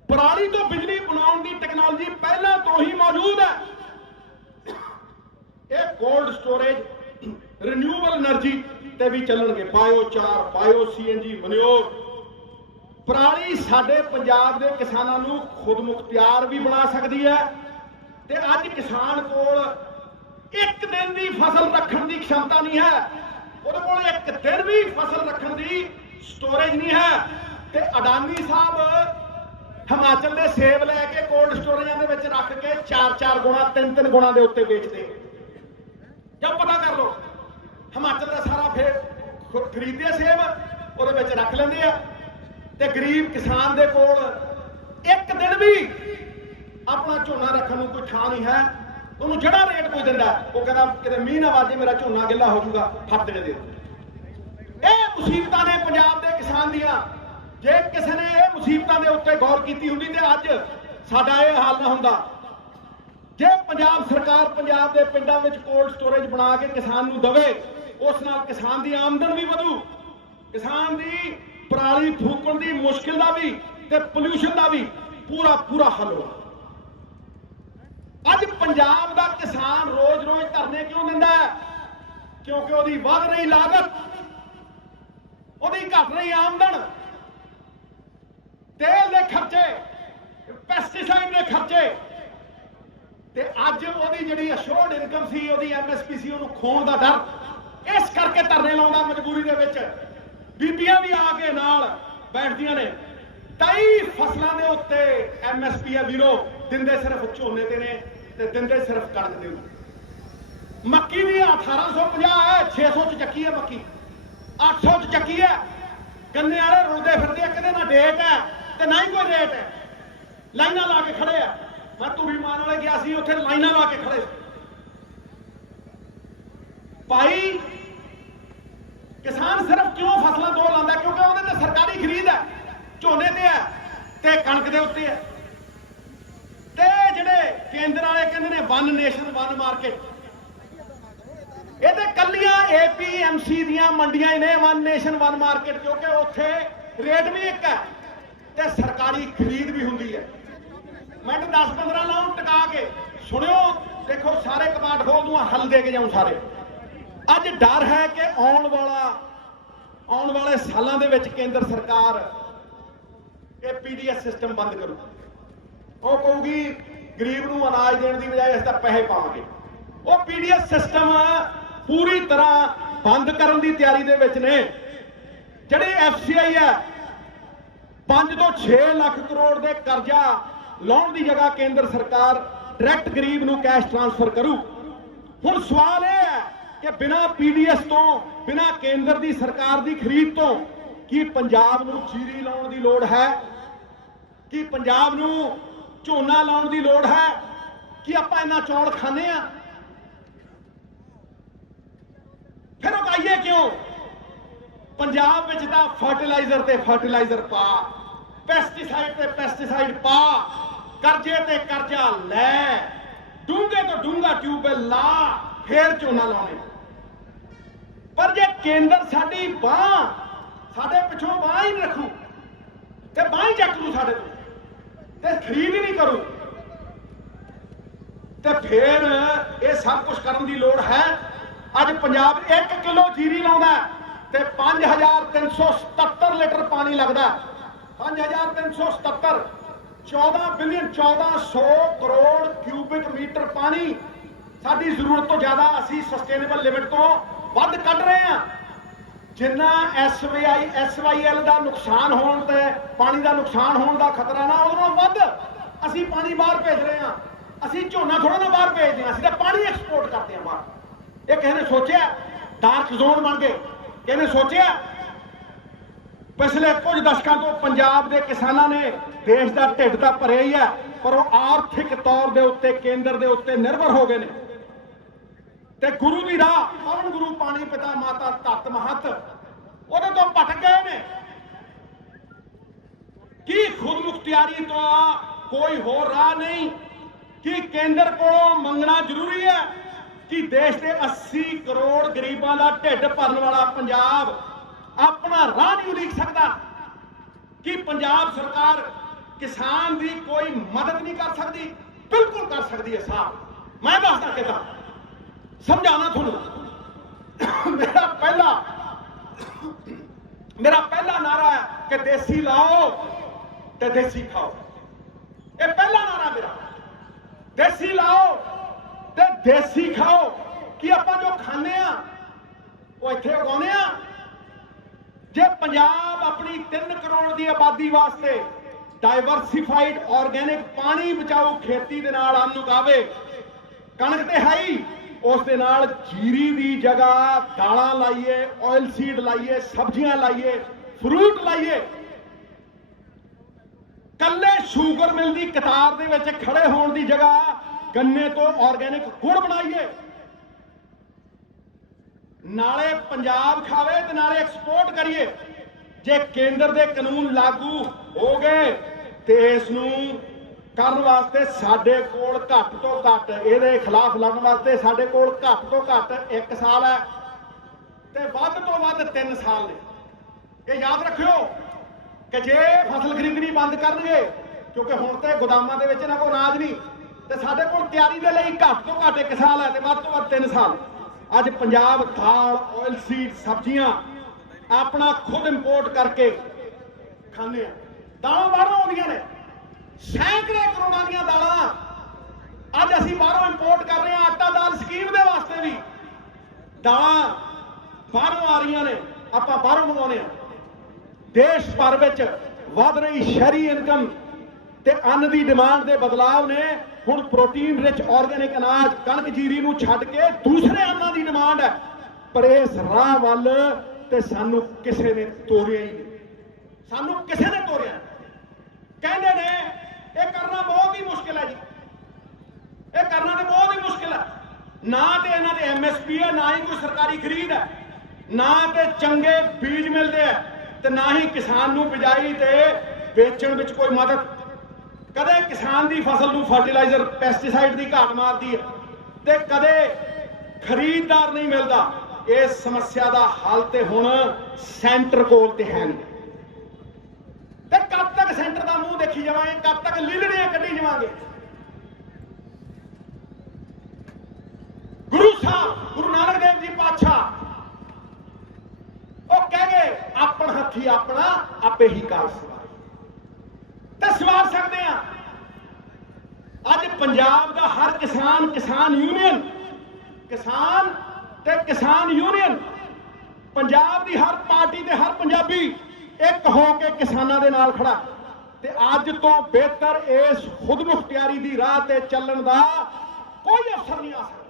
ਪਰਾਲੀ ਤੋਂ ਬਿਜਲੀ ਬਣਾਉਣ ਦੀ ਟੈਕਨੋਲੋਜੀ ਪਹਿਲਾਂ ਤੋਂ ਹੀ ਮੌਜੂਦ ਹੈ। ਇਹ ਕੋਲਡ ਸਟੋਰੇਜ ਰਿਨਿਊਏਬਲ એનર્ਜੀ ਤੇ ਵੀ ਚੱਲਣਗੇ, ਬਾਇਓਚਾਰ, ਬਾਇਓ CNG, ਮਨਿਓਰ। ਪਰਾਲੀ ਸਾਡੇ ਪੰਜਾਬ ਦੇ ਕਿਸਾਨਾਂ ਨੂੰ ਖੁਦ ਮੁਖਤਿਆਰ ਵੀ ਬਣਾ ਸਕਦੀ ਹੈ। ਤੇ ਅੱਜ ਕਿਸਾਨ ਕੋਲ ਇੱਕ ਦਿਨ ਦੀ ਫਸਲ ਰੱਖਣ ਦੀ क्षमता ਨਹੀਂ ਹੈ, ਉਹਦੇ ਕੋਲ ਇੱਕ ਦਿਨ ਵੀ ਫਸਲ ਰੱਖਣ ਦੀ ਸਟੋਰੇਜ ਨਹੀਂ ਹੈ। ਤੇ ਅਡਾਨੀ ਸਾਹਿਬ ਹਿਮਾਚਲ ਦੇ ਸੇਬ ਲੈ ਕੇ ਕੋਲਡ ਸਟੋਰੇਜਾਂ ਦੇ ਵਿੱਚ ਰੱਖ ਕੇ 4-4 ਗੁਣਾ 3-3 ਗੁਣਾ ਦੇ ਉੱਤੇ ਵੇਚਦੇ। ਜਦ ਪਤਾ ਕਰ ਲਓ, ਹਿਮਾਚਲ ਦਾ ਸਾਰਾ ਫੇਰ ਖਰੀਦਦੇ ਸੇਬ, ਉਹਦੇ ਵਿੱਚ ਰੱਖ ਲੈਂਦੇ ਆ, ਤੇ ਗਰੀਬ ਕਿਸਾਨ ਦੇ ਕੋਲ ਇੱਕ ਦਿਨ ਵੀ ਆਪਣਾ ਝੋਨਾ ਰੱਖਣ ਨੂੰ ਕੋਈ ਥਾਂ ਨਹੀਂ ਹੈ। ਉਹਨੂੰ ਜਿਹੜਾ ਰੇਟ ਕੋਈ ਦਿੰਦਾ, ਉਹ ਕਹਿੰਦਾ ਕਿਤੇ ਮੀਂਹ ਨਾ ਵਾਜੇ ਮੇਰਾ ਝੋਨਾ ਗਿੱਲਾ ਹੋ ਜਾਊਗਾ, ਫੱਟ ਦੇ ਦਿਓ। ਇਹ ਮੁਸੀਬਤਾਂ ਨੇ ਪੰਜਾਬ ਦੇ ਕਿਸਾਨ ਦੀਆਂ। ਜੇ ਕਿਸੇ ਨੇ ਇਹ ਮੁਸੀਬਤਾਂ ਦੇ ਉੱਤੇ ਗੌਰ ਕੀਤੀ ਹੁੰਦੀ ਤੇ ਅੱਜ ਸਾਡਾ ਇਹ ਹਾਲ ਨਾ ਹੁੰਦਾ। ਜੇ ਪੰਜਾਬ ਸਰਕਾਰ ਪੰਜਾਬ ਦੇ ਪਿੰਡਾਂ ਵਿੱਚ ਕੋਲਡ ਸਟੋਰੇਜ ਬਣਾ ਕੇ ਕਿਸਾਨ ਨੂੰ ਦਵੇ, ਉਸ ਨਾਲ ਕਿਸਾਨ ਦੀ ਆਮਦਨ ਵੀ ਵਧੂ, ਕਿਸਾਨ ਦੀ ਪਰਾਲੀ ਫੂਕਣ ਦੀ ਮੁਸ਼ਕਿਲ ਦਾ ਵੀ ਤੇ ਪੋਲਿਊਸ਼ਨ ਦਾ ਵੀ ਪੂਰਾ ਹੱਲ ਹੋਊ। ਅੱਜ ਪੰਜਾਬ ਦਾ ਕਿਸਾਨ ਰੋਜ਼-ਰੋਜ਼ ਧਰਨੇ ਕਿਉਂ ਦਿੰਦਾ ਹੈ? ਕਿਉਂਕਿ ਉਹਦੀ ਵੱਧ ਰਹੀ ਲਾਗਤ, ਉਹਦੀ ਘਟ ਰਹੀ ਆਮਦਨ, ਤੇਲ ਦੇ ਖਰਚੇ, ਪੈਸਟੀਸਾਈਡ ਦੇ ਖਰਚੇ, ਤੇ ਅੱਜ ਉਹਦੀ ਜਿਹੜੀ ਅਸ਼ੋਰਡ ਇਨਕਮ ਸੀ, ਉਹਦੀ ਐਮਐਸਪੀ ਸੀ, ਉਹਨੂੰ ਖੋਣ ਦਾ ਡਰ। ਇਸ ਕਰਕੇ ਧਰਨੇ ਲਾਉਂਦਾ ਮਜਬੂਰੀ ਦੇ ਵਿੱਚ। ਬੀਬੀਆਂ ਵੀ ਆ ਕੇ ਨਾਲ ਬੈਠਦੀਆਂ ਨੇ। 23 ਫਸਲਾਂ ਦੇ ਉੱਤੇ ਐਮਐਸਪੀ ਹੈ ਵੀਰੋ, ਦਿੰਦੇ ਸਿਰਫ ਝੋਨੇ ਤੇ ਨੇ ਤੇ ਦਿੰਦੇ ਸਿਰਫ ਕਣਕ ਦੇ ਉੱਤੇ। ਮੱਕੀ ਦੀ 1850 ਹੈ, 600 ਚ ਚੱਕੀ ਹੈ ਮੱਕੀ, 800 ਚ ਚੱਕੀ ਹੈ। ਗੰਨੇ ਵਾਲੇ ਰੁਲਦੇ ਫਿਰਦੇ ਆ, ਕਿਤੇ ਨਾ ਡੇਟ ਹੈ ਤੇ ਨਾ ਹੀ ਕੋਈ ਰੇਟ ਹੈ। ਲਾਈਨਾਂ ਲਾ ਕੇ ਖੜੇ ਆ। ਮੈਂ ਧੂਰੀ ਮਾਨ ਵਾਲੇ ਗਿਆ ਸੀ, ਉੱਥੇ ਲਾਈਨਾਂ ਲਾ ਕੇ ਖੜੇ ਭਾਈ। ਕਿਸਾਨ ਸਿਰਫ ਕਿਉਂ ਫਸਲਾਂ ਦੋ ਲਾਉਂਦਾ? ਕਿਉਂਕਿ ਉਹਦੇ ਤੇ ਸਰਕਾਰੀ ਖਰੀਦ ਹੈ, ਝੋਨੇ ਤੇ ਹੈ ਤੇ ਕਣਕ ਦੇ ਉੱਤੇ ਹੈ। ਤੇ ਜਿਹੜੇ ਕੇਂਦਰ ਵਾਲੇ ਕਹਿੰਦੇ ਨੇ ਵਨ ਨੇਸ਼ਨ ਵਨ ਮਾਰਕੀਟ, ਇਹ ਤੇ ਕੱਲੀਆਂ APMC ਦੀਆਂ ਮੰਡੀਆਂ ਹੀ ਨੇ, ਵਨ ਨੇਸ਼ਨ ਵਨ ਮਾਰਕੀਟ, ਕਿਉਂਕਿ ਉੱਥੇ ਰੇਟ ਵੀ ਇੱਕ ਹੈ ਤੇ ਸਰਕਾਰੀ ਖਰੀਦ ਵੀ ਹੁੰਦੀ ਹੈ। ਮਿੰਟ 10-15 ਲਾਉਣ ਟਿਕਾ ਕੇ ਸੁਣਿਓ, ਦੇਖੋ ਸਾਰੇ ਕਮਾਂਡ ਖੋਲ ਦੂੰ, ਹੱਲ ਦੇ ਕੇ ਜਾਊਂ ਸਾਰੇ। ਅੱਜ ਡਰ ਹੈ ਕਿ ਆਉਣ ਵਾਲੇ ਸਾਲਾਂ ਦੇ ਵਿੱਚ ਕੇਂਦਰ ਸਰਕਾਰ ਇਹ PDS ਸਿਸਟਮ ਬੰਦ ਕਰੂ। ਉਹ ਕਹੂਗੀ ਗਰੀਬ ਨੂੰ ਅਨਾਜ ਦੇਣ ਦੀ ਬਜਾਏ ਅਸੀਂ ਤਾਂ ਪੈਸੇ ਪਾਵਾਂਗੇ। ਉਹ PDS ਸਿਸਟਮ ਪੂਰੀ ਤਰ੍ਹਾਂ ਬੰਦ ਕਰਨ ਦੀ ਤਿਆਰੀ ਦੇ ਵਿੱਚ ਨੇ। ਜਿਹੜੀ FCI ਹੈ 5 ਤੋਂ 6 ਲੱਖ ਕਰੋੜ ਦੇ ਕਰਜ਼ਾ ਲਾਉਣ ਦੀ ਜਗ੍ਹਾ ਕੇਂਦਰ ਸਰਕਾਰ ਡਾਇਰੈਕਟ ਗਰੀਬ ਨੂੰ ਕੈਸ਼ ਟ੍ਰਾਂਸਫਰ ਕਰੂ। ਹੁਣ ਸਵਾਲ ਇਹ ਹੈ ਕਿ ਬਿਨਾਂ PDS ਤੋਂ, ਬਿਨਾਂ ਕੇਂਦਰ ਦੀ ਸਰਕਾਰ ਦੀ ਖਰੀਦ ਤੋਂ ਕੀ ਪੰਜਾਬ ਨੂੰ ਜੀਰੀ ਲਾਉਣ ਦੀ ਲੋੜ ਹੈ? ਕੀ ਪੰਜਾਬ ਨੂੰ ਝੋਨਾ ਲਾਉਣ ਦੀ ਲੋੜ ਹੈ? ਕੀ ਆਪਾਂ ਇੰਨਾ ਚੌਲ ਖਾਂਦੇ ਆ? ਫਿਰ ਉਗਾਈਏ ਕਿਉਂ? ਪੰਜਾਬ ਵਿੱਚ ਤਾਂ ਫਰਟੀਲਾਈਜ਼ਰ ਤੇ ਫਰਟੀਲਾਈਜ਼ਰ ਪਾ, ਪੈਸਟੀਸਾਈਡ ਤੇ ਪੈਸਟੀਸਾਈਡ ਪਾ, ਕਰਜ਼ੇ ਤੇ ਕਰਜ਼ਾ ਲੈ, ਡੂੰਘੇ ਤੋਂ ਡੂੰਘਾ ਟਿਊਬਵੈਲ ਲਾ, ਫੇਰ ਝੋਨਾ ਲਾਉਣੇ। ਪਰ ਜੇ ਕੇਂਦਰ ਸਾਡੀ ਬਾਂਹ, ਸਾਡੇ ਪਿੱਛੋਂ ਬਾਂਹ ਹੀ ਨਹੀਂ ਰੱਖੂ ਤੇ ਬਾਂਹ ਹੀ ਚੱਕ ਲੂ ਸਾਡੇ ਤੋਂ ਤੇ ਖਰੀਦ ਹੀ ਨਹੀਂ ਕਰੂ, ਤੇ ਫੇਰ ਇਹ ਸਭ ਕੁਝ ਕਰਨ ਦੀ ਲੋੜ ਹੈ। ਅੱਜ ਪੰਜਾਬ 1 ਕਿਲੋ ਜੀਰੀ ਲਾਉਂਦਾ ਤੇ 5377 ਲੀਟਰ ਪਾਣੀ ਲੱਗਦਾ। 5377, 14 ਬਿਲੀਅਨ 1400 ਕਰੋੜ ਕਿਊਬਿਕ ਮੀਟਰ ਪਾਣੀ ਸਾਡੀ ਜ਼ਰੂਰਤ ਤੋਂ ਜ਼ਿਆਦਾ ਅਸੀਂ ਸਸਟੇਨੇਬਲ ਲਿਮਿਟ ਤੋਂ ਵੱਧ ਕੱਢ ਰਹੇ ਹਾਂ। ਜਿੰਨਾ SYL ਦਾ ਨੁਕਸਾਨ ਹੋਣ ਤੇ ਪਾਣੀ ਦਾ ਨੁਕਸਾਨ ਹੋਣ ਦਾ ਖਤਰਾ ਨਾ, ਉਹਦੇ ਨਾਲੋਂ ਵੱਧ ਅਸੀਂ ਪਾਣੀ ਬਾਹਰ ਭੇਜ ਰਹੇ ਹਾਂ। ਅਸੀਂ ਝੋਨਾ ਥੋੜਾ ਨਾ ਬਾਹਰ ਭੇਜਦੇ ਹਾਂ, ਅਸੀਂ ਤਾਂ ਪਾਣੀ ਐਕਸਪੋਰਟ ਕਰਦੇ ਹਾਂ ਬਾਹਰ। ਇਹ ਕਿਸੇ ਨੇ ਸੋਚਿਆ? ਡਾਰਕ ਜ਼ੋਨ ਬਣ ਗਏ। ਕਿਸੇ ਨੇ ਸੋਚਿਆ? ਪਿਛਲੇ ਕੁਝ ਦਸ਼ਕਾਂ ਤੋਂ ਪੰਜਾਬ ਦੇ ਕਿਸਾਨਾਂ ਨੇ ਦੇਸ਼ ਦਾ ਢਿੱਡ ਤਾਂ ਭਰਿਆ ਹੀ ਹੈ, ਪਰ ਉਹ ਆਰਥਿਕ ਤੌਰ ਦੇ ਉੱਤੇ ਕੇਂਦਰ ਦੇ ਉੱਤੇ ਨਿਰਭਰ ਹੋ ਗਏ ਨੇ ਤੇ ਗੁਰੂ ਦੀ ਰਾਹ, ਪਵਨ ਗੁਰੂ ਪਾਣੀ ਪਿਤਾ ਮਾਤਾ ਧਰਤ ਮਹੱਤ, ਉਹਦੇ ਤੋਂ ਭਟਕ ਗਏ ਨੇ। ਕੀ ਖੁਦ ਮੁਖਤਿਆਰੀ ਤੋਂ ਕੋਈ ਹੋਰ ਰਾਹ ਨਹੀਂ? ਕੀ ਕੇਂਦਰ ਕੋਲੋਂ ਮੰਗਣਾ ਜ਼ਰੂਰੀ ਹੈ? ਕਿ ਦੇਸ਼ ਦੇ 80 ਕਰੋੜ ਗਰੀਬਾਂ ਦਾ ਢਿੱਡ ਭਰਨ ਵਾਲਾ ਪੰਜਾਬ ਆਪਣਾ ਰਾਹ ਨਹੀਂ ਉਲੀਕ ਸਕਦਾ? ਕਿ ਪੰਜਾਬ ਸਰਕਾਰ ਕਿਸਾਨ ਦੀ ਕੋਈ ਮਦਦ ਨਹੀਂ ਕਰ ਸਕਦੀ? ਬਿਲਕੁਲ ਕਰ ਸਕਦੀ ਹੈ ਸਾਹਿਬ। ਮੈਂ ਦੱਸਦਾ ਕਿੱਦਾਂ, ਸਮਝਾਉਣਾ ਤੁਹਾਨੂੰ। ਮੇਰਾ ਪਹਿਲਾ ਨਾਰਾ ਹੈ ਕਿ ਦੇਸੀ ਲਾਓ ਤੇ ਦੇਸੀ ਖਾਓ। ਇਹ ਪਹਿਲਾ ਨਾਰਾ ਮੇਰਾ, ਦੇਸੀ ਲਾਓ ਤੇ ਦੇਸੀ ਖਾਓ। ਕਿ ਆਪਾਂ ਜੋ ਖਾਂਦੇ ਆ ਉਹ ਇੱਥੇ ਉਗਾਉਂਦੇ ਆ। ਜੇ ਪੰਜਾਬ ਆਪਣੀ 3 ਕਰੋੜ ਦੀ ਆਬਾਦੀ ਵਾਸਤੇ ਡਾਈਵਰਸਿਫਾਈਡ ਆਰਗੈਨਿਕ ਪਾਣੀ ਬਚਾਓ ਖੇਤੀ ਦੇ ਨਾਲ ਅੰਨ ਉਗਾਵੇ, ਕਣਕ ਤੇ ਹੈ ਹੀ, ਉਸ ਦੇ ਨਾਲ ਜੀਰੀ ਦੀ ਜਗ੍ਹਾ ਦਾਲਾਂ ਲਾਈਏ, ਆਇਲ ਸੀਡ ਲਾਈਏ, ਸਬਜ਼ੀਆਂ ਲਾਈਏ, ਫਰੂਟ ਲਾਈਏ, ਕੱਲੇ ਸ਼ੂਗਰ ਮਿਲ ਦੀ ਕਤਾਰ ਦੇ ਵਿੱਚ ਖੜੇ ਹੋਣ ਦੀ ਜਗ੍ਹਾ ਗੰਨੇ ਤੋਂ ਆਰਗੈਨਿਕ ਗੁੜ ਬਣਾਈਏ। ਨਾਲੇ ਪੰਜਾਬ ਖਾਵੇ ਤੇ ਨਾਲੇ ਐਕਸਪੋਰਟ ਕਰੀਏ। ਜੇ ਕੇਂਦਰ ਦੇ ਕਾਨੂੰਨ ਲਾਗੂ ਹੋ ਗਏ ਤੇ ਇਸ ਨੂੰ ਕਰਨ ਵਾਸਤੇ ਸਾਡੇ ਕੋਲ ਘੱਟ ਤੋਂ ਘੱਟ, ਇਹਦੇ ਖਿਲਾਫ ਲੜਨ ਵਾਸਤੇ ਸਾਡੇ ਕੋਲ ਘੱਟ ਤੋਂ ਘੱਟ 1 ਸਾਲ ਹੈ ਤੇ ਵੱਧ ਤੋਂ ਵੱਧ 3 ਸਾਲ ਨੇ। ਇਹ ਯਾਦ ਰੱਖਿਓ ਕਿ ਜੇ ਫਸਲ ਖਰੀਦਣੀ ਬੰਦ ਕਰਨਗੇ, ਕਿਉਂਕਿ ਹੁਣ ਤੇ ਗੋਦਾਮਾਂ ਦੇ ਵਿੱਚ ਇਹਨਾਂ ਕੋਲ ਅਨਾਜ ਨਹੀਂ, ਤੇ ਸਾਡੇ ਕੋਲ ਤਿਆਰੀ ਦੇ ਲਈ ਘੱਟ ਤੋਂ ਘੱਟ 1 ਸਾਲ ਹੈ ਤੇ ਵੱਧ ਤੋਂ ਵੱਧ 3 ਸਾਲ। ਅੱਜ ਪੰਜਾਬ ਦਾਲ, ਆਇਲ ਸੀਡ, ਸਬਜ਼ੀਆਂ ਆਪਣਾ ਖੁਦ ਇੰਪੋਰਟ ਕਰਕੇ ਖਾਂਦੇ ਆ। ਦਾਲਾਂ ਬਾਹਰੋਂ ਆਉਂਦੀਆਂ ਨੇ, ਸੈਂਕੜੇ ਕਰੋੜਾਂ ਦੀਆਂ ਦਾਲਾਂ ਅੱਜ ਅਸੀਂ ਬਾਹਰੋਂ ਇੰਪੋਰਟ ਕਰ ਰਹੇ ਹਾਂ। ਆਟਾ ਦਾਲ ਸਕੀਮ ਦੇ ਵਾਸਤੇ ਵੀ ਦਾਲਾਂ ਬਾਹਰੋਂ ਆ ਰਹੀਆਂ ਨੇ, ਆਪਾਂ ਬਾਹਰੋਂ ਮੰਗਾਉਂਦੇ ਹਾਂ। ਦੇਸ਼ ਭਰ ਵਿੱਚ ਵੱਧ ਰਹੀ ਸ਼ਹਿਰੀ ਇਨਕਮ ਤੇ ਅੰਨ ਦੀ ਡਿਮਾਂਡ ਦੇ ਬਦਲਾਅ ਨੇ ਹੁਣ ਪ੍ਰੋਟੀਨ ਰਿਚ ਆਰਗੈਨਿਕ ਅਨਾਜ, ਕਣਕ, ਜੀਰੀ ਨੂੰ ਛੱਡ ਕੇ ਦੂਸਰੇ ਅੰਨਾਂ ਦੀ ਡਿਮਾਂਡ ਹੈ। ਪਰ ਇਸ ਰਾਹ ਵੱਲ ਤੇ ਸਾਨੂੰ ਕਿਸੇ ਨੇ ਤੋਰਿਆ ਹੀ ਨਹੀਂ, ਸਾਨੂੰ ਕਿਸੇ ਨੇ ਤੋਰਿਆ। ਕਹਿੰਦੇ ਨੇ ਇਹ ਕਰਨਾ ਬਹੁਤ ਹੀ ਮੁਸ਼ਕਿਲ ਹੈ ਜੀ, ਇਹ ਕਰਨਾ ਤੇ ਬਹੁਤ ਹੀ ਮੁਸ਼ਕਿਲ ਹੈ। ਨਾ ਤੇ ਇਹਨਾਂ ਦੇ MSP ਹੈ, ਨਾ ਹੀ ਕੋਈ ਸਰਕਾਰੀ ਖਰੀਦ ਹੈ, ਨਾ ਤੇ ਚੰਗੇ ਬੀਜ ਮਿਲਦੇ ਆ, ਤੇ ਨਾ ਹੀ ਕਿਸਾਨ ਨੂੰ ਬਿਜਾਈ ਤੇ ਵੇਚਣ ਵਿੱਚ ਕੋਈ ਮਦਦ। ਕਦੇ ਕਿਸਾਨ ਦੀ ਫਸਲ ਨੂੰ ਫਰਟੀਲਾਈਜ਼ਰ, ਪੈਸਟੀਸਾਈਡ ਦੀ ਘਾਟ ਮਾਰਦੀ ਹੈ ਤੇ ਕਦੇ ਖਰੀਦਦਾਰ ਨਹੀਂ ਮਿਲਦਾ। ਇਸ ਸਮੱਸਿਆ ਦਾ ਹੱਲ ਤੇ ਹੁਣ ਸੈਂਟਰ ਕੋਲ ਤੇ ਹੈ ਨਹੀਂ। ਤੇ ਕਦ ਤੱਕ ਸੈਂਟਰ ਦਾ ਮੂੰਹ ਦੇਖੀ ਜਾਵਾਂਗੇ, ਕਦ ਤੱਕ ਲੀਲੜੀਆਂ ਕੱਢੀ ਜਾਵਾਂਗੇ। ਗੁਰੂ ਸਾਹਿਬ ਗੁਰੂ ਨਾਨਕ ਦੇਵ ਜੀ ਪਾਤਸ਼ਾਹ ਉਹ ਕਹਿ ਗਏ, ਆਪਣ ਹੱਥੀ ਆਪਣਾ ਆਪੇ ਹੀ ਕਾਰ ਸਵਾਰ ਤੇ ਸਵਾਰ ਸਕਦੇ ਆ। ਅੱਜ ਪੰਜਾਬ ਦਾ ਹਰ ਕਿਸਾਨ, ਕਿਸਾਨ ਯੂਨੀਅਨ, ਕਿਸਾਨ ਤੇ ਕਿਸਾਨ ਯੂਨੀਅਨ, ਪੰਜਾਬ ਦੀ ਹਰ ਪਾਰਟੀ ਤੇ ਹਰ ਪੰਜਾਬੀ ਇੱਕ ਹੋ ਕੇ ਕਿਸਾਨਾਂ ਦੇ ਨਾਲ ਖੜਾ। ਤੇ ਅੱਜ ਤੋਂ ਬਿਹਤਰ ਇਸ ਖੁਦਮੁਖਤਿਆਰੀ ਦੀ ਰਾਹ ਤੇ ਚੱਲਣ ਦਾ ਕੋਈ ਅਵਸਰ ਨਹੀਂ ਆ ਸਕਦਾ।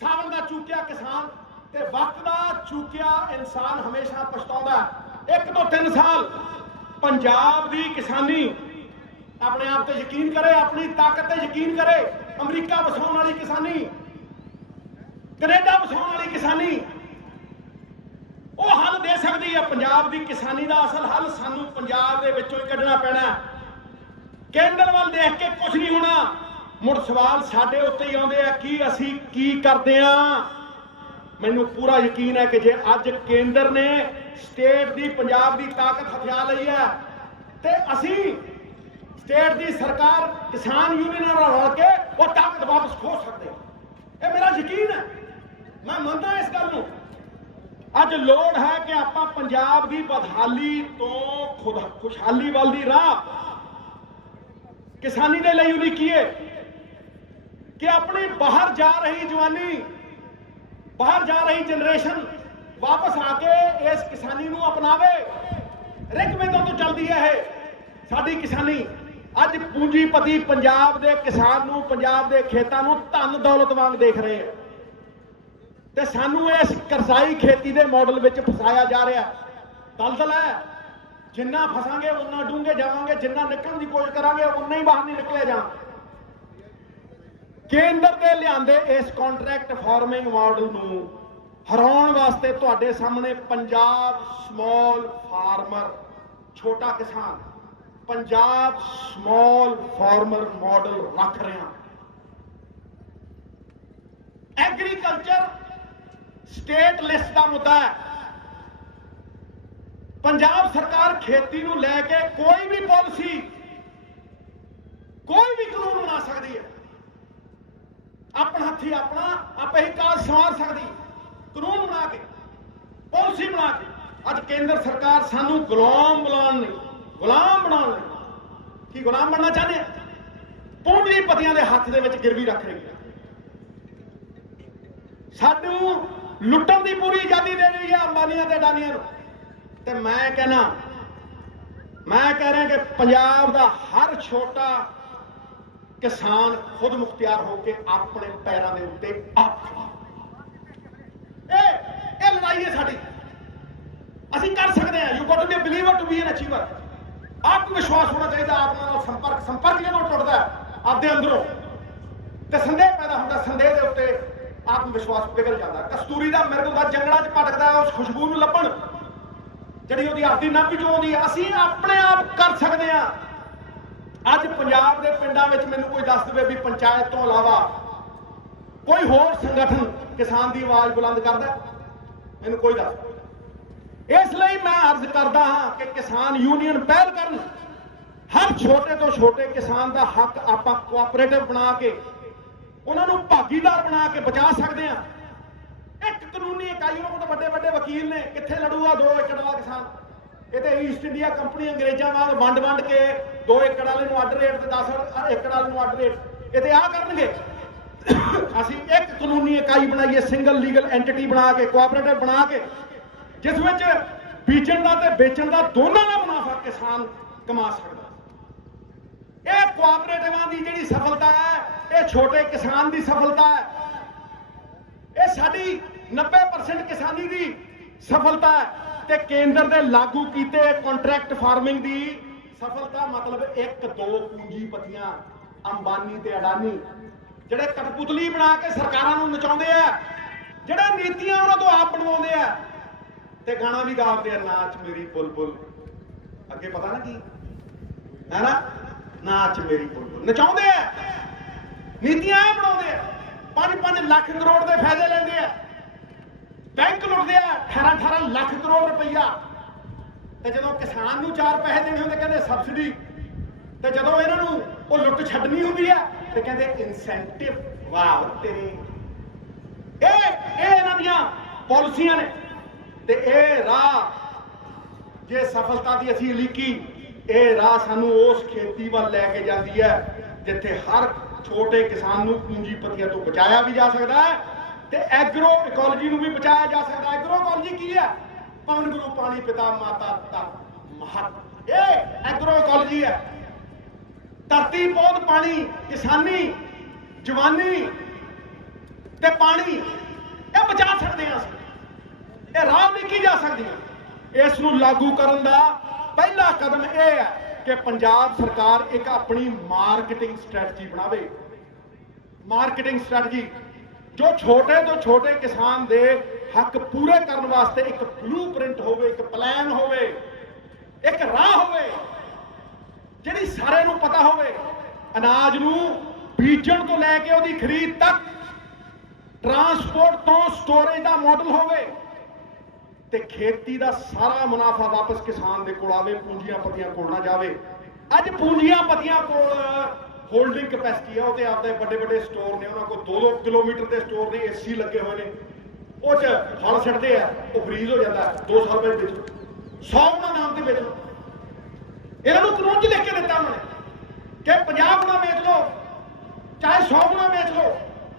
ਸਾਵਣ ਦਾ ਚੂਕਿਆ ਕਿਸਾਨ ਤੇ ਵਕਤ ਦਾ ਚੂਕਿਆ ਇਨਸਾਨ ਹਮੇਸ਼ਾ ਪਛਤਾਉਂਦਾ। 1 ਤੋਂ 3 ਸਾਲ ਪੰਜਾਬ ਦੀ ਕਿਸਾਨੀ ਆਪਣੇ ਆਪ ਤੇ ਯਕੀਨ ਕਰੇ, ਆਪਣੀ ਤਾਕਤ ਤੇ ਯਕੀਨ ਕਰੇ। ਅਮਰੀਕਾ ਵਸਾਉਣ ਵਾਲੀ ਕਿਸਾਨੀ, ਕੈਨੇਡਾ ਵਸਾਉਣ ਵਾਲੀ ਕਿਸਾਨੀ ਉਹ ਹੱਲ ਦੇ ਸਕਦੀ ਹੈ। ਪੰਜਾਬ ਦੀ ਕਿਸਾਨੀ ਦਾ ਅਸਲ ਹੱਲ ਸਾਨੂੰ ਪੰਜਾਬ ਦੇ ਵਿੱਚੋਂ ਹੀ ਕੱਢਣਾ ਪੈਣਾ। ਕੇਂਦਰ ਵੱਲ ਦੇਖ ਕੇ ਕੁਝ ਨਹੀਂ ਹੋਣਾ। ਮੁੜ ਸਵਾਲ ਸਾਡੇ ਉੱਤੇ ਹੀ ਆਉਂਦੇ ਆ ਕਿ ਅਸੀਂ ਕੀ ਕਰਦੇ ਆ। ਮੈਨੂੰ ਪੂਰਾ ਯਕੀਨ ਹੈ ਕਿ ਜੇ ਅੱਜ ਕੇਂਦਰ ਨੇ ਸਟੇਟ ਦੀ ਪੰਜਾਬ ਦੀ ਤਾਕਤ ਹਥਿਆ ਲਈ ਹੈ ਤੇ ਅਸੀਂ ਸਟੇਟ ਦੀ ਸਰਕਾਰ ਕਿਸਾਨ ਯੂਨੀਅਨਾਂ ਨਾਲ ਰਲ ਕੇ ਉਹ ਤਾਕਤ ਵਾਪਸ ਖੋ ਸਕਦੇ ਹਾਂ। ਇਹ ਮੇਰਾ ਯਕੀਨ ਹੈ, ਮੈਂ ਮੰਨਦਾ ਇਸ ਗੱਲ ਨੂੰ। ਅੱਜ ਲੋੜ ਹੈ ਕਿ ਆਪਾਂ ਪੰਜਾਬ ਦੀ ਬਦਹਾਲੀ ਤੋਂ ਖੁਸ਼ਹਾਲੀ ਵੱਲ ਦੀ ਰਾਹ ਕਿਸਾਨੀ ਦੇ ਲਈ ਉਲੀਕੀਏ ਕਿ ਆਪਣੀ ਬਾਹਰ ਜਾ ਰਹੀ ਜਵਾਨੀ, ਬਾਹਰ ਜਾ ਰਹੀ ਜਨਰੇਸ਼ਨ ਵਾਪਸ ਆ ਕੇ ਇਸ ਕਿਸਾਨੀ ਨੂੰ ਅਪਣਾਵੇ। ਰਿਗਵੇਦੋਂ ਤੋਂ ਚੱਲਦੀ ਹੈ ਇਹ ਸਾਡੀ ਕਿਸਾਨੀ। ਅੱਜ ਪੂੰਜੀਪਤੀ ਪੰਜਾਬ ਦੇ ਕਿਸਾਨ ਨੂੰ, ਪੰਜਾਬ ਦੇ ਖੇਤਾਂ ਨੂੰ ਧਨ ਦੌਲਤ ਵਾਂਗ ਦੇਖ ਰਹੇ ਆ ਤੇ ਸਾਨੂੰ ਇਸ ਕਰਜ਼ਾਈ ਖੇਤੀ ਦੇ ਮਾਡਲ ਵਿੱਚ ਫਸਾਇਆ ਜਾ ਰਿਹਾ। ਦਲਦਲ ਹੈ, ਜਿੰਨਾ ਫਸਾਂਗੇ ਉਨਾ ਡੂੰਘੇ ਜਾਵਾਂਗੇ, ਜਿੰਨਾ ਨਿਕਲਣ ਦੀ ਕੋਸ਼ਿਸ਼ ਕਰਾਂਗੇ ਉਨਾ ਹੀ ਬਾਹਰ ਨਹੀਂ ਨਿਕਲਿਆ ਜਾਵਾਂਗੇ। ਕੇਂਦਰ ਦੇ ਲਿਆਂਦੇ ਇਸ ਕੰਟਰੈਕਟ ਫਾਰਮਿੰਗ ਮਾਡਲ ਨੂੰ ਹਰਾਉਣ ਵਾਸਤੇ ਤੁਹਾਡੇ ਸਾਹਮਣੇ ਪੰਜਾਬ ਸਮਾਲ ਫਾਰਮਰ, ਛੋਟਾ ਕਿਸਾਨ, ਪੰਜਾਬ ਸਮਾਲ ਫਾਰਮਰ ਮਾਡਲ ਰੱਖ ਰਹੇ ਹਾਂ। ਐਗਰੀਕਲਚਰ ਸਟੇਟ ਲਿਸਟ ਦਾ ਮੁੱਦਾ ਹੈ। ਪੰਜਾਬ ਸਰਕਾਰ ਖੇਤੀ ਨੂੰ ਲੈ ਕੇ ਕੋਈ ਵੀ ਪਾਲਿਸੀ, ਕੋਈ ਵੀ ਕਾਨੂੰਨ ਬਣਾ ਸਕਦੀ ਹੈ। ਆਪਣਾ ਹੱਥੀ ਆਪਣਾ ਆਪੇ ਹੀ ਕਾਜ ਸੰਵਾਰ ਸਕਦੀ, ਕਾਨੂੰਨ ਬਣਾ ਕੇ, ਪਾਲਿਸੀ ਬਣਾ ਕੇ। ਅੱਜ ਕੇਂਦਰ ਸਰਕਾਰ ਸਾਨੂੰ ਗੁਲਾਮ ਬਣਾਉਣ ਲਈ, ਗੁਲਾਮ ਬਣਾਉਣ ਲਈ, ਕੀ ਗੁਲਾਮ ਬਣਨਾ ਚਾਹੁੰਦੇ ਆ? ਪੂੰਜੀਪਤੀਆਂ ਦੇ ਹੱਥ ਦੇ ਵਿੱਚ ਗਿਰਵੀ ਰੱਖ ਰਹੀ ਹੈ। ਸਾਨੂੰ ਲੁੱਟਣ ਦੀ ਪੂਰੀ ਆਜ਼ਾਦੀ ਦੇ ਰਹੀ ਹੈ ਅੰਬਾਨੀਆਂ ਤੇ ਅਡਾਨੀਆਂ ਨੂੰ। ਤੇ ਮੈਂ ਕਹਿ ਰਿਹਾ ਕਿ ਪੰਜਾਬ ਦਾ ਹਰ ਛੋਟਾ ਕਿਸਾਨ ਖੁਦ ਮੁਖਤਿਆਰ ਹੋ ਕੇ ਆਪਣੇ ਪੈਰਾਂ ਦੇ ਉੱਤੇ ਆਪ ਖੜਾ। ਇਹ ਲੜਾਈ ਹੈ ਸਾਡੀ। ਅਸੀਂ ਕਰ ਸਕਦੇ ਹਾਂ। You got to be a believer to be an achiever. ਆਤਮ ਵਿਸ਼ਵਾਸ ਹੋਣਾ ਚਾਹੀਦਾ। ਆਤਮਾ ਨਾਲ ਸੰਪਰਕ ਜਦੋਂ ਟੁੱਟਦਾ ਆਪਦੇ ਅੰਦਰੋਂ ਤੇ ਸੰਦੇਹ ਪੈਦਾ ਹੁੰਦਾ, ਸੰਦੇਹ ਦੇ ਉੱਤੇ ਆਤਮ ਵਿਸ਼ਵਾਸ ਪਿਘਲ ਜਾਂਦਾ। ਕਸਤੂਰੀ ਦਾ ਮਿਰਗ ਹੁੰਦਾ, ਜੰਗਲਾਂ 'ਚ ਭਟਕਦਾ, ਉਸ ਖੁਸ਼ਬੂ ਨੂੰ ਲੱਭਣ ਜਿਹੜੀ ਉਹਦੀ ਆਪਦੀ ਨਾਭੀ ਚੋਂ ਆਉਂਦੀ ਹੈ। ਅਸੀਂ ਆਪਣੇ ਆਪ ਕਰ ਸਕਦੇ ਹਾਂ। ਅੱਜ ਪੰਜਾਬ ਦੇ ਪਿੰਡਾਂ ਵਿੱਚ ਮੈਨੂੰ ਕੋਈ ਦੱਸ ਦੇਵੇ ਵੀ ਪੰਚਾਇਤ ਤੋਂ ਇਲਾਵਾ ਕੋਈ ਹੋਰ ਸੰਗਠਨ ਕਿਸਾਨ ਦੀ ਆਵਾਜ਼ ਬੁਲੰਦ ਕਰਦਾ? ਮੈਨੂੰ ਕੋਈ ਦੱਸ। ਇਸ ਲਈ ਮੈਂ ਅਰਜ਼ ਕਰਦਾ ਹਾਂ ਕਿ ਕਿਸਾਨ ਯੂਨੀਅਨ ਪਹਿਲ ਕਰਨ, ਹਰ ਛੋਟੇ ਤੋਂ ਛੋਟੇ ਕਿਸਾਨ ਦਾ ਹੱਕ ਆਪਾਂ ਕੋਆਪਰੇਟਿਵ ਬਣਾ ਕੇ ਉਹਨਾਂ ਨੂੰ ਭਾਗੀਦਾਰ ਬਣਾ ਕੇ ਬਚਾ ਸਕਦੇ ਆ। ਇੱਕ ਕਾਨੂੰਨੀ ਇਕਾਈ, ਉਹਨਾਂ ਕੋਲ ਵੱਡੇ ਵੱਡੇ ਵਕੀਲ ਨੇ, ਕਿੱਥੇ ਲੜੂਗਾ 2 ਏਕੜ ਵਾਲਾ ਕਿਸਾਨ? ਇਹ ਤੇ ਈਸਟ ਇੰਡੀਆ ਕੰਪਨੀ ਅੰਗਰੇਜ਼ਾਂ ਵਾਂਗ ਵੰਡ ਕੇ 2 ਏਕੜ ਵਾਲੇ ਨੂੰ ਅੱਡ ਰੇਟ ਤੇ 10 ਏਕੜ ਵਾਲੇ ਨੂੰ ਅੱਡ ਰੇਟ, ਇਹ ਤੇ ਆ ਕਰਨਗੇ। ਅਸੀਂ ਇੱਕ ਕਾਨੂੰਨੀ ਇਕਾਈ ਬਣਾਈਏ, ਸਿੰਗਲ ਲੀਗਲ ਐਂਟੀਟੀ ਬਣਾ ਕੇ, ਕੋਆਪਰੇਟਿਵ ਬਣਾ ਕੇ, ਜਿਸ ਵਿੱਚ ਬੀਜਣ ਦਾ ਤੇ ਵੇਚਣ ਦਾ ਦੋਨਾਂ ਦਾ ਮੁਨਾਫਾ ਕਿਸਾਨ ਕਮਾ ਸਕਦਾ। ਇਹ ਕੋਆਪਰੇਟਿਵਾਂ ਦੀ ਜਿਹੜੀ ਸਫਲਤਾ ਹੈ, ਇਹ ਛੋਟੇ ਕਿਸਾਨ ਦੀ ਸਫਲਤਾ ਹੈ, ਇਹ ਸਾਡੀ 90% ਕਿਸਾਨੀ ਦੀ ਸਫਲਤਾ ਹੈ, ਤੇ ਕੇਂਦਰ ਦੇ ਲਾਗੂ ਕੀਤੇ ਕੰਟਰੈਕਟ ਫਾਰਮਿੰਗ ਦੀ ਸਫਲਤਾ। ਮਤਲਬ 1-2 ਪੂੰਜੀਪਤੀਆਂ, ਅੰਬਾਨੀ ਤੇ ਅਡਾਨੀ, ਜਿਹੜੇ ਕਠਪੁਤਲੀ ਬਣਾ ਕੇ ਸਰਕਾਰਾਂ ਨੂੰ ਨਚਾਉਂਦੇ ਆ, ਜਿਹੜੇ ਨੀਤੀਆਂ ਉਹਨਾਂ ਤੋਂ ਆਪ ਬਣਵਾਉਂਦੇ ਆ ਤੇ ਗਾਣਾ ਵੀ ਗਾਉਂਦੇ ਆ, ਨਾਚ ਮੇਰੀ ਬੁਲਬੁਲ। ਅੱਗੇ ਪਤਾ ਨਾ ਕੀ ਹੈ ਨਾ, ਨਾਚ ਮੇਰੀ ਬੁਲਬੁਲ ਨਚਾਉਂਦੇ ਆ, ਨੀਤੀਆਂ ਇਹ ਬਣਾਉਂਦੇ ਆ, 5-5 ਲੱਖ ਕਰੋੜ ਦੇ ਫਾਇਦੇ ਲੈਂਦੇ ਆ, ਬੈਂਕ ਲੁੱਟਦੇ ਆ 18-18 ਲੱਖ ਕਰੋੜ ਰੁਪਈਆ। ਤੇ ਜਦੋਂ ਕਿਸਾਨ ਨੂੰ 4 ਪੈਸੇ ਦੇਣੇ ਹੁੰਦੇ ਕਹਿੰਦੇ ਸਬਸਿਡੀ, ਤੇ ਜਦੋਂ ਇਹਨਾਂ ਨੂੰ ਉਹ ਲੁੱਟ ਛੱਡਣੀ ਹੁੰਦੀ ਆ ਤੇ ਕਹਿੰਦੇ ਇਨਸੈਂਟਿਵ। ਵਾਹ ਤੇਰੇ, ਇਹ ਇਹਨਾਂ ਦੀਆਂ ਪਾਲਿਸੀਆਂ ਨੇ। ਤੇ ਇਹ ਰਾਹ ਜੇ ਸਫਲਤਾ ਦੀ ਅਸੀਂ ਲਿਖੀ, ਇਹ ਰਾਹ ਸਾਨੂੰ ਉਸ ਖੇਤੀ ਵੱਲ ਲੈ ਕੇ ਜਾਂਦੀ ਹੈ ਜਿੱਥੇ ਹਰ ਛੋਟੇ ਕਿਸਾਨ ਨੂੰ ਪੂੰਜੀਪਤੀਆਂ ਤੋਂ ਬਚਾਇਆ ਵੀ ਜਾ ਸਕਦਾ ਹੈ ਤੇ ਐਗਰੋ ਇਕੋਲੋਜੀ ਨੂੰ ਵੀ ਬਚਾਇਆ ਜਾ ਸਕਦਾ। ਐਗਰੋ ਇਕੋਲੋਜੀ ਕੀ ਹੈ? ਪਵਨ ਗੁਰੂ ਪਾਣੀ ਪਿਤਾ ਮਾਤਾ ਤਪ ਮਹਤ, ਇਹ ਐਗਰੋ ਇਕੋਲੋਜੀ ਹੈ। ਧਰਤੀ ਪੌਦ ਪਾਣੀ, ਕਿਸਾਨੀ, ਜਵਾਨੀ ਤੇ ਪਾਣੀ, ਇਹ ਬਚਾ ਸਕਦੇ ਹਾਂ ਅਸੀਂ, ਇਹ ਰਾਹ ਲਿਖੀ ਜਾ ਸਕਦੀ ਹੈ। ਇਸ ਨੂੰ ਲਾਗੂ ਕਰਨ ਦਾ ਪਹਿਲਾ ਕਦਮ ਇਹ ਹੈ ਕਿ ਪੰਜਾਬ ਸਰਕਾਰ ਇੱਕ ਆਪਣੀ ਮਾਰਕੀਟਿੰਗ ਸਟ੍ਰੈਟਜੀ ਬਣਾਵੇ। ਮਾਰਕੀਟਿੰਗ ਸਟ੍ਰੈਟਜੀ ਜੋ ਛੋਟੇ ਤੋਂ ਛੋਟੇ ਕਿਸਾਨ ਦੇ ਹੱਕ ਪੂਰੇ ਕਰਨ ਵਾਸਤੇ ਇੱਕ ਬਲੂਪ੍ਰਿੰਟ ਹੋਵੇ, ਇੱਕ ਪਲਾਨ ਹੋਵੇ, ਇੱਕ ਰਾਹ ਹੋਵੇ, ਜਿਹੜੀ ਸਾਰਿਆਂ ਨੂੰ ਪਤਾ ਹੋਵੇ। ਅਨਾਜ ਨੂੰ ਬੀਜਣ ਤੋਂ ਲੈ ਕੇ ਉਹਦੀ ਖਰੀਦ ਤੱਕ, ਟਰਾਂਸਪੋਰਟ ਤੋਂ ਸਟੋਰੇਜ ਦਾ ਮਾਡਲ ਹੋਵੇ ਤੇ ਖੇਤੀ ਦਾ ਸਾਰਾ ਮੁਨਾਫਾ ਵਾਪਸ ਕਿਸਾਨ ਦੇ ਕੋਲ ਆਵੇ, ਪੂੰਜੀਆਂ ਪਤੀਆਂ ਕੋਲ ਨਾ ਜਾਵੇ। ਅੱਜ ਪੂੰਜੀਆਂ ਪਤੀਆਂ ਕੋਲ ਹੋਲਡਿੰਗ ਕੈਪੈਸਿਟੀ ਹੈ, ਉਹ ਤੇ ਆਪਦੇ ਵੱਡੇ ਵੱਡੇ ਸਟੋਰ ਨੇ, ਉਹਨਾਂ ਕੋਲ 2-2 ਕਿਲੋਮੀਟਰ ਦੇ ਸਟੋਰ ਨੇ, ਏਸੀ ਲੱਗੇ ਹੋਏ ਨੇ, ਉਹ ਚ ਫਲ ਛੱਡਦੇ ਆ, ਉਹ ਫਰੀਜ਼ ਹੋ ਜਾਂਦਾ 2 ਸਾਲ ਬਾਅਦ ਵਿੱਚ 100 ਗੁਣਾ ਨਾਮ ਦੇ ਵਿੱਚ। ਇਹਨਾਂ ਨੂੰ ਕਾਨੂੰਨ 'ਚ ਲਿਖ ਕੇ ਦਿੱਤਾ ਉਹਨਾਂ ਨੇ ਕਿ 50 ਗੁਣਾ ਵੇਚ ਲਓ, ਚਾਹੇ 100 ਗੁਣਾ ਵੇਚ ਲਓ।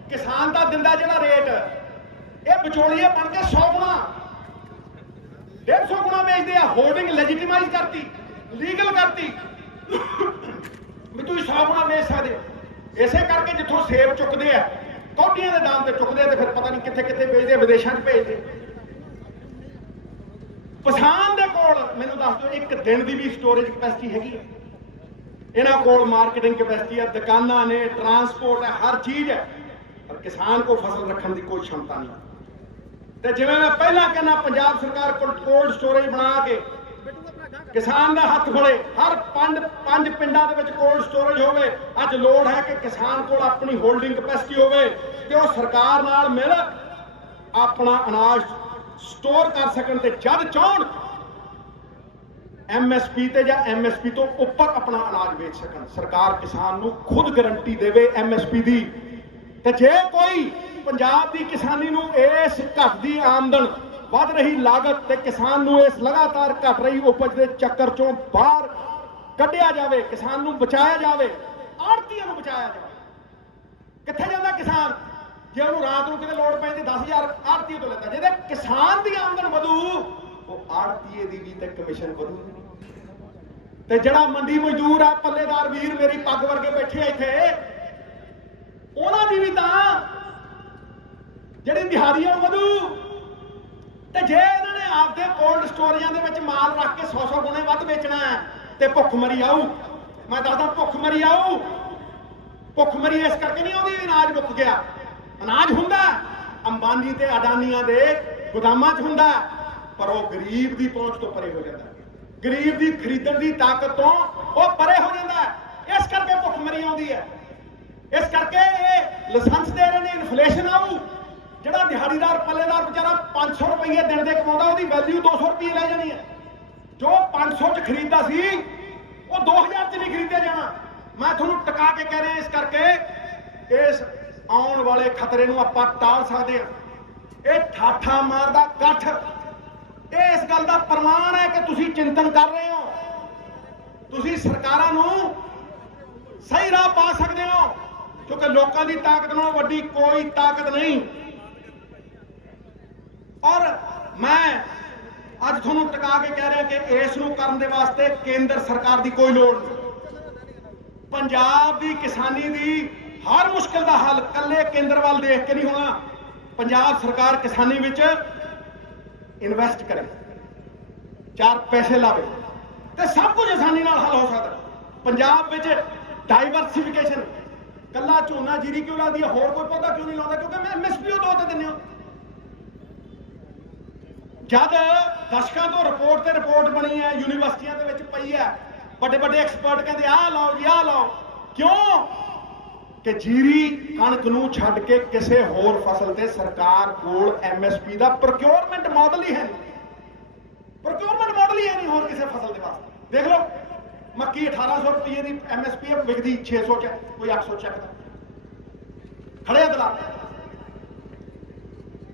ਕਿਸਾਨ ਦਾ ਦਿੰਦਾ ਜਿਹੜਾ ਰੇਟ, ਇਹ ਵਿਚੋਲੀਏ ਬਣ ਕੇ 100 ਗੁਣਾ 150 ਗੁਣਾ ਵੇਚਦੇ ਆ। ਹੋਲਡਿੰਗ ਲੈਜੀਟਿਮਾਈਜ਼ ਕਰਤੀ, ਲੀਗਲ ਕਰਤੀ ਵੀ ਤੁਸੀਂ 100 ਗੁਣਾ ਵੇਚ ਸਕਦੇ ਹੋ। ਇਸੇ ਕਰਕੇ ਜਿੱਥੋਂ ਸੇਬ ਚੁੱਕਦੇ ਆ, ਕੌਡੀਆਂ ਦੇ ਦਾਮ ਤੇ ਚੁੱਕਦੇ ਆ, ਤੇ ਫਿਰ ਪਤਾ ਨਹੀਂ ਕਿੱਥੇ ਕਿੱਥੇ ਵੇਚਦੇ, ਵਿਦੇਸ਼ਾਂ 'ਚ ਭੇਜਦੇ। ਕਿਸਾਨ ਦੇ ਕੋਲ ਮੈਨੂੰ ਦੱਸ ਦਿਓ ਇੱਕ ਦਿਨ ਦੀ ਵੀ ਸਟੋਰੇਜ ਕੈਪੈਸਿਟੀ ਹੈਗੀ ਹੈ? ਇਹਨਾਂ ਕੋਲ ਮਾਰਕੀਟਿੰਗ ਕੈਪੈਸਿਟੀ ਹੈ, ਦੁਕਾਨਾਂ ਨੇ, ਟਰਾਂਸਪੋਰਟ ਹੈ, ਹਰ ਚੀਜ਼ ਹੈ, ਪਰ ਕਿਸਾਨ ਕੋ ਫਸਲ ਰੱਖਣ ਦੀ ਕੋਈ क्षमता ਨਹੀਂ। ਤੇ ਜਿਵੇਂ ਮੈਂ ਪਹਿਲਾਂ ਕਹਿੰਦਾ, ਪੰਜਾਬ ਸਰਕਾਰ ਕੋਲ ਕੋਲਡ ਸਟੋਰੇਜ ਬਣਾ ਕੇ ਕਿਸਾਨ ਦਾ ਹੱਥ ਫੜੇ, ਹਰ 5 ਪਿੰਡਾਂ ਦੇ ਵਿੱਚ ਕੋਲਡ ਸਟੋਰੇਜ ਹੋਵੇ। ਅੱਜ ਲੋੜ ਹੈ ਕਿ ਕਿਸਾਨ ਕੋਲ ਆਪਣੀ ਹੋਲਡਿੰਗ ਕੈਪੈਸਿਟੀ ਹੋਵੇ ਤੇ ਉਹ ਸਰਕਾਰ ਨਾਲ ਮਿਲ ਆਪਣਾ ਅਨਾਜ ਸਟੋਰ ਕਰ ਸਕਣ ਤੇ ਜਦ ਚਾਹਣ MSP ਤੇ ਜਾਂ MSP ਤੋਂ ਉੱਪਰ ਆਪਣਾ ਅਨਾਜ ਵੇਚ ਸਕਣ। ਸਰਕਾਰ ਕਿਸਾਨ ਨੂੰ ਖੁਦ ਗਾਰੰਟੀ ਦੇਵੇ MSP ਦੀ। ਤੇ ਜੇ ਕੋਈ ਪੰਜਾਬ ਦੀ ਕਿਸਾਨੀ ਨੂੰ ਇਸ ਘਟਦੀ ਆਮਦਨ, ਵੱਧ ਰਹੀ ਲਾਗਤ ਤੇ ਕਿਸਾਨ ਨੂੰ ਇਸ ਲਗਾਤਾਰ ਘਟ ਰਹੀ ਉਪਜ ਦੇ ਚੱਕਰ ਚੋਂ ਬਾਹਰ ਕੱਢਿਆ ਜਾਵੇ, ਕਿਸਾਨ ਨੂੰ ਬਚਾਇਆ ਜਾਵੇ, ਆੜ੍ਹਤੀਆਂ ਨੂੰ ਬਚਾਇਆ ਜਾਵੇ। ਕਿੱਥੇ ਜਾਂਦਾ ਕਿਸਾਨ? ਜੇ ਉਹਨੂੰ ਰਾਤ ਨੂੰ ਕਿਤੇ ਲੋੜ ਪੈਂਦੀ 10,000 ਆੜ੍ਹਤੀ ਤੋਂ ਲੈਂਦਾ। ਜਿਹਦੇ ਕਿਸਾਨ ਦੀ ਆਮਦਨ ਵਧੂ, ਉਹ ਆੜ੍ਹਤੀਏ ਦੀ ਵੀ ਤੇ ਕਮਿਸ਼ਨ ਵਧੂ। ਤੇ ਜਿਹੜਾ ਮੰਡੀ ਮਜ਼ਦੂਰ ਆ, ਪੱਲੇਦਾਰ ਵੀਰ ਮੇਰੀ ਪੱਗ ਵਰਗੇ ਬੈਠੇ ਆ ਇੱਥੇ, ਉਹਨਾਂ ਦੀ ਵੀ ਤਾਂ ਜਿਹੜੀ ਦਿਹਾੜੀ ਆ ਉਹ ਵਧੂ। ਤੇ ਜੇ ਇਹਨਾਂ ਨੇ ਆਪਦੇ ਕੋਲਡ ਸਟੋਰੇਜਾਂ ਦੇ ਵਿੱਚ ਮਾਲ ਰੱਖ ਕੇ 100 ਗੁਣੇ ਵੱਧ ਵੇਚਣਾ ਹੈ ਤੇ ਭੁੱਖਮਰੀ ਆਊ। ਮੈਂ ਦੱਸਦਾ ਭੁੱਖਮਰੀ ਆਊ। ਭੁੱਖਮਰੀ ਇਸ ਕਰਕੇ ਨਹੀਂ ਆਉਂਦੀ ਅਨਾਜ ਮੁੱਕ ਗਿਆ। ਅਨਾਜ ਹੁੰਦਾ ਅੰਬਾਨੀ ਤੇ ਅਡਾਨੀਆਂ ਦੇ ਗੋਦਾਮਾਂ 'ਚ ਹੁੰਦਾ, ਪਰ ਉਹ ਗਰੀਬ ਦੀ ਪਹੁੰਚ ਤੋਂ ਪਰੇ ਹੋ ਜਾਂਦਾ, ਗਰੀਬ ਦੀ ਖਰੀਦਣ ਦੀ ਤਾਕਤ ਤੋਂ ਉਹ ਪਰੇ ਹੋ ਜਾਂਦਾ। ਇਸ ਕਰਕੇ ਭੁੱਖਮਰੀ ਆਉਂਦੀ ਹੈ। ਇਸ ਕਰਕੇ ਇਹ ਲਾਇਸੈਂਸ ਦੇ ਰਹੇ ਨੇ, ਇਨਫਲੇਸ਼ਨ ਆਊ। ਜਿਹੜਾ ਦਿਹਾੜੀਦਾਰ ਪੱਲੇਦਾਰ ਵਿਚਾਰਾ 500 ਰੁਪਏ ਦਿਨ ਦੇ ਕਮਾਉਂਦਾ, ਉਹਦੀ ਵੈਲਿਊ 200 ਰੁਪਏ ਲੈ ਜਾਣੀ ਹੈ। ਜੋ 500 'ਚ ਖਰੀਦਦਾ ਸੀ ਉਹ 2000 ਚ ਨਹੀਂ ਖਰੀਦਿਆ ਜਾਣਾ। ਮੈਂ ਤੁਹਾਨੂੰ ਟਿਕਾ ਕੇ ਕਹਿ ਰਿਹਾ, ਇਸ ਕਰਕੇ ਇਸ ਆਉਣ ਵਾਲੇ ਖਤਰੇ ਨੂੰ ਆਪਾਂ ਟਾਲ ਸਕਦੇ ਹਾਂ। ਇਹ ਠਾਠਾ ਮਾਰਦਾ ਇਕੱਠ ਇਹ ਇਸ ਗੱਲ ਦਾ ਪ੍ਰਮਾਣ ਹੈ ਕਿ ਤੁਸੀਂ ਚਿੰਤਨ ਕਰ ਰਹੇ ਹੋ, ਤੁਸੀਂ ਸਰਕਾਰਾਂ ਨੂੰ ਸਹੀ ਰਾਹ ਪਾ ਸਕਦੇ ਹੋ, ਕਿਉਂਕਿ ਲੋਕਾਂ ਦੀ ਤਾਕਤ ਨਾਲੋਂ ਵੱਡੀ ਕੋਈ ਤਾਕਤ ਨਹੀਂ। ਔਰ ਮੈਂ ਅੱਜ ਤੁਹਾਨੂੰ ਟਿਕਾ ਕੇ ਕਹਿ ਰਿਹਾ ਕਿ ਇਸ ਨੂੰ ਕਰਨ ਦੇ ਵਾਸਤੇ ਕੇਂਦਰ ਸਰਕਾਰ ਦੀ ਕੋਈ ਲੋੜ ਨਹੀਂ। ਪੰਜਾਬ ਦੀ ਕਿਸਾਨੀ ਦੀ ਹਰ ਮੁਸ਼ਕਿਲ ਦਾ ਹੱਲ ਕੱਲੇ ਕੇਂਦਰ ਵੱਲ ਦੇਖ ਕੇ ਨਹੀਂ ਹੋਣਾ। ਪੰਜਾਬ ਸਰਕਾਰ ਕਿਸਾਨੀ ਵਿੱਚ ਇਨਵੈਸਟ ਕਰੇ, 4 ਪੈਸੇ ਲਾਵੇ ਤੇ ਸਭ ਕੁਝ ਆਸਾਨੀ ਨਾਲ ਹੱਲ ਹੋ ਸਕਦਾ। ਪੰਜਾਬ ਵਿੱਚ ਡਾਈਵਰਸਿਫਿਕੇਸ਼ਨ, ਕੱਲਾ ਝੋਨਾ ਜੀਰੀ ਕਿਉਂ ਲਾਉਂਦੀ ਹੈ, ਹੋਰ ਕੋਈ ਪੌਦਾ ਕਿਉਂ ਨਹੀਂ ਲਾਉਂਦਾ? ਕਿਉਂਕਿ ਮੈਂ ਐਮਐਸਪੀ ਉਹ 2 ਤੇ ਦਿੰਦੇ ਹੋ। ਜਦ ਦਸ਼ਕਾਂ ਤੋਂ ਰਿਪੋਰਟ ਤੇ ਰਿਪੋਰਟ ਬਣੀ ਹੈ, ਯੂਨੀਵਰਸਿਟੀਆਂ ਦੇ ਵਿੱਚ ਪਈ ਹੈ, ਵੱਡੇ ਵੱਡੇ ਐਕਸਪਰਟ ਕਹਿੰਦੇ ਆਹ ਲਾਓ ਜੀ ਆਹ ਲਾਓ। ਕਿਉਂ? ਕਿ ਜੀਰੀ ਕਣਕ ਨੂੰ ਛੱਡ ਕੇ ਕਿਸੇ ਹੋਰ ਫਸਲ ਤੇ ਸਰਕਾਰ ਕੋਲ ਐਮਐਸਪੀ ਦਾ ਪ੍ਰੋਕਿਉਰਮੈਂਟ ਮਾਡਲ ਹੀ ਹੈ ਨਹੀਂ। ਪ੍ਰੋਕਿਉਰਮੈਂਟ ਮਾਡਲ ਹੀ ਹੈ ਨਹੀਂ ਹੋਰ ਕਿਸੇ ਫਸਲ ਦੇ ਵਾਸਤੇ। ਦੇਖ ਲਓ ਮੱਕੀ 1800 ਰੁਪਏ ਦੀ ਐਮਐਸਪੀ ਹੈ, ਵਿਕਦੀ 600 ਚ, ਕੋਈ 800 ਚੱਕਦਾ। ਖੜੇ ਦਲਾਲ।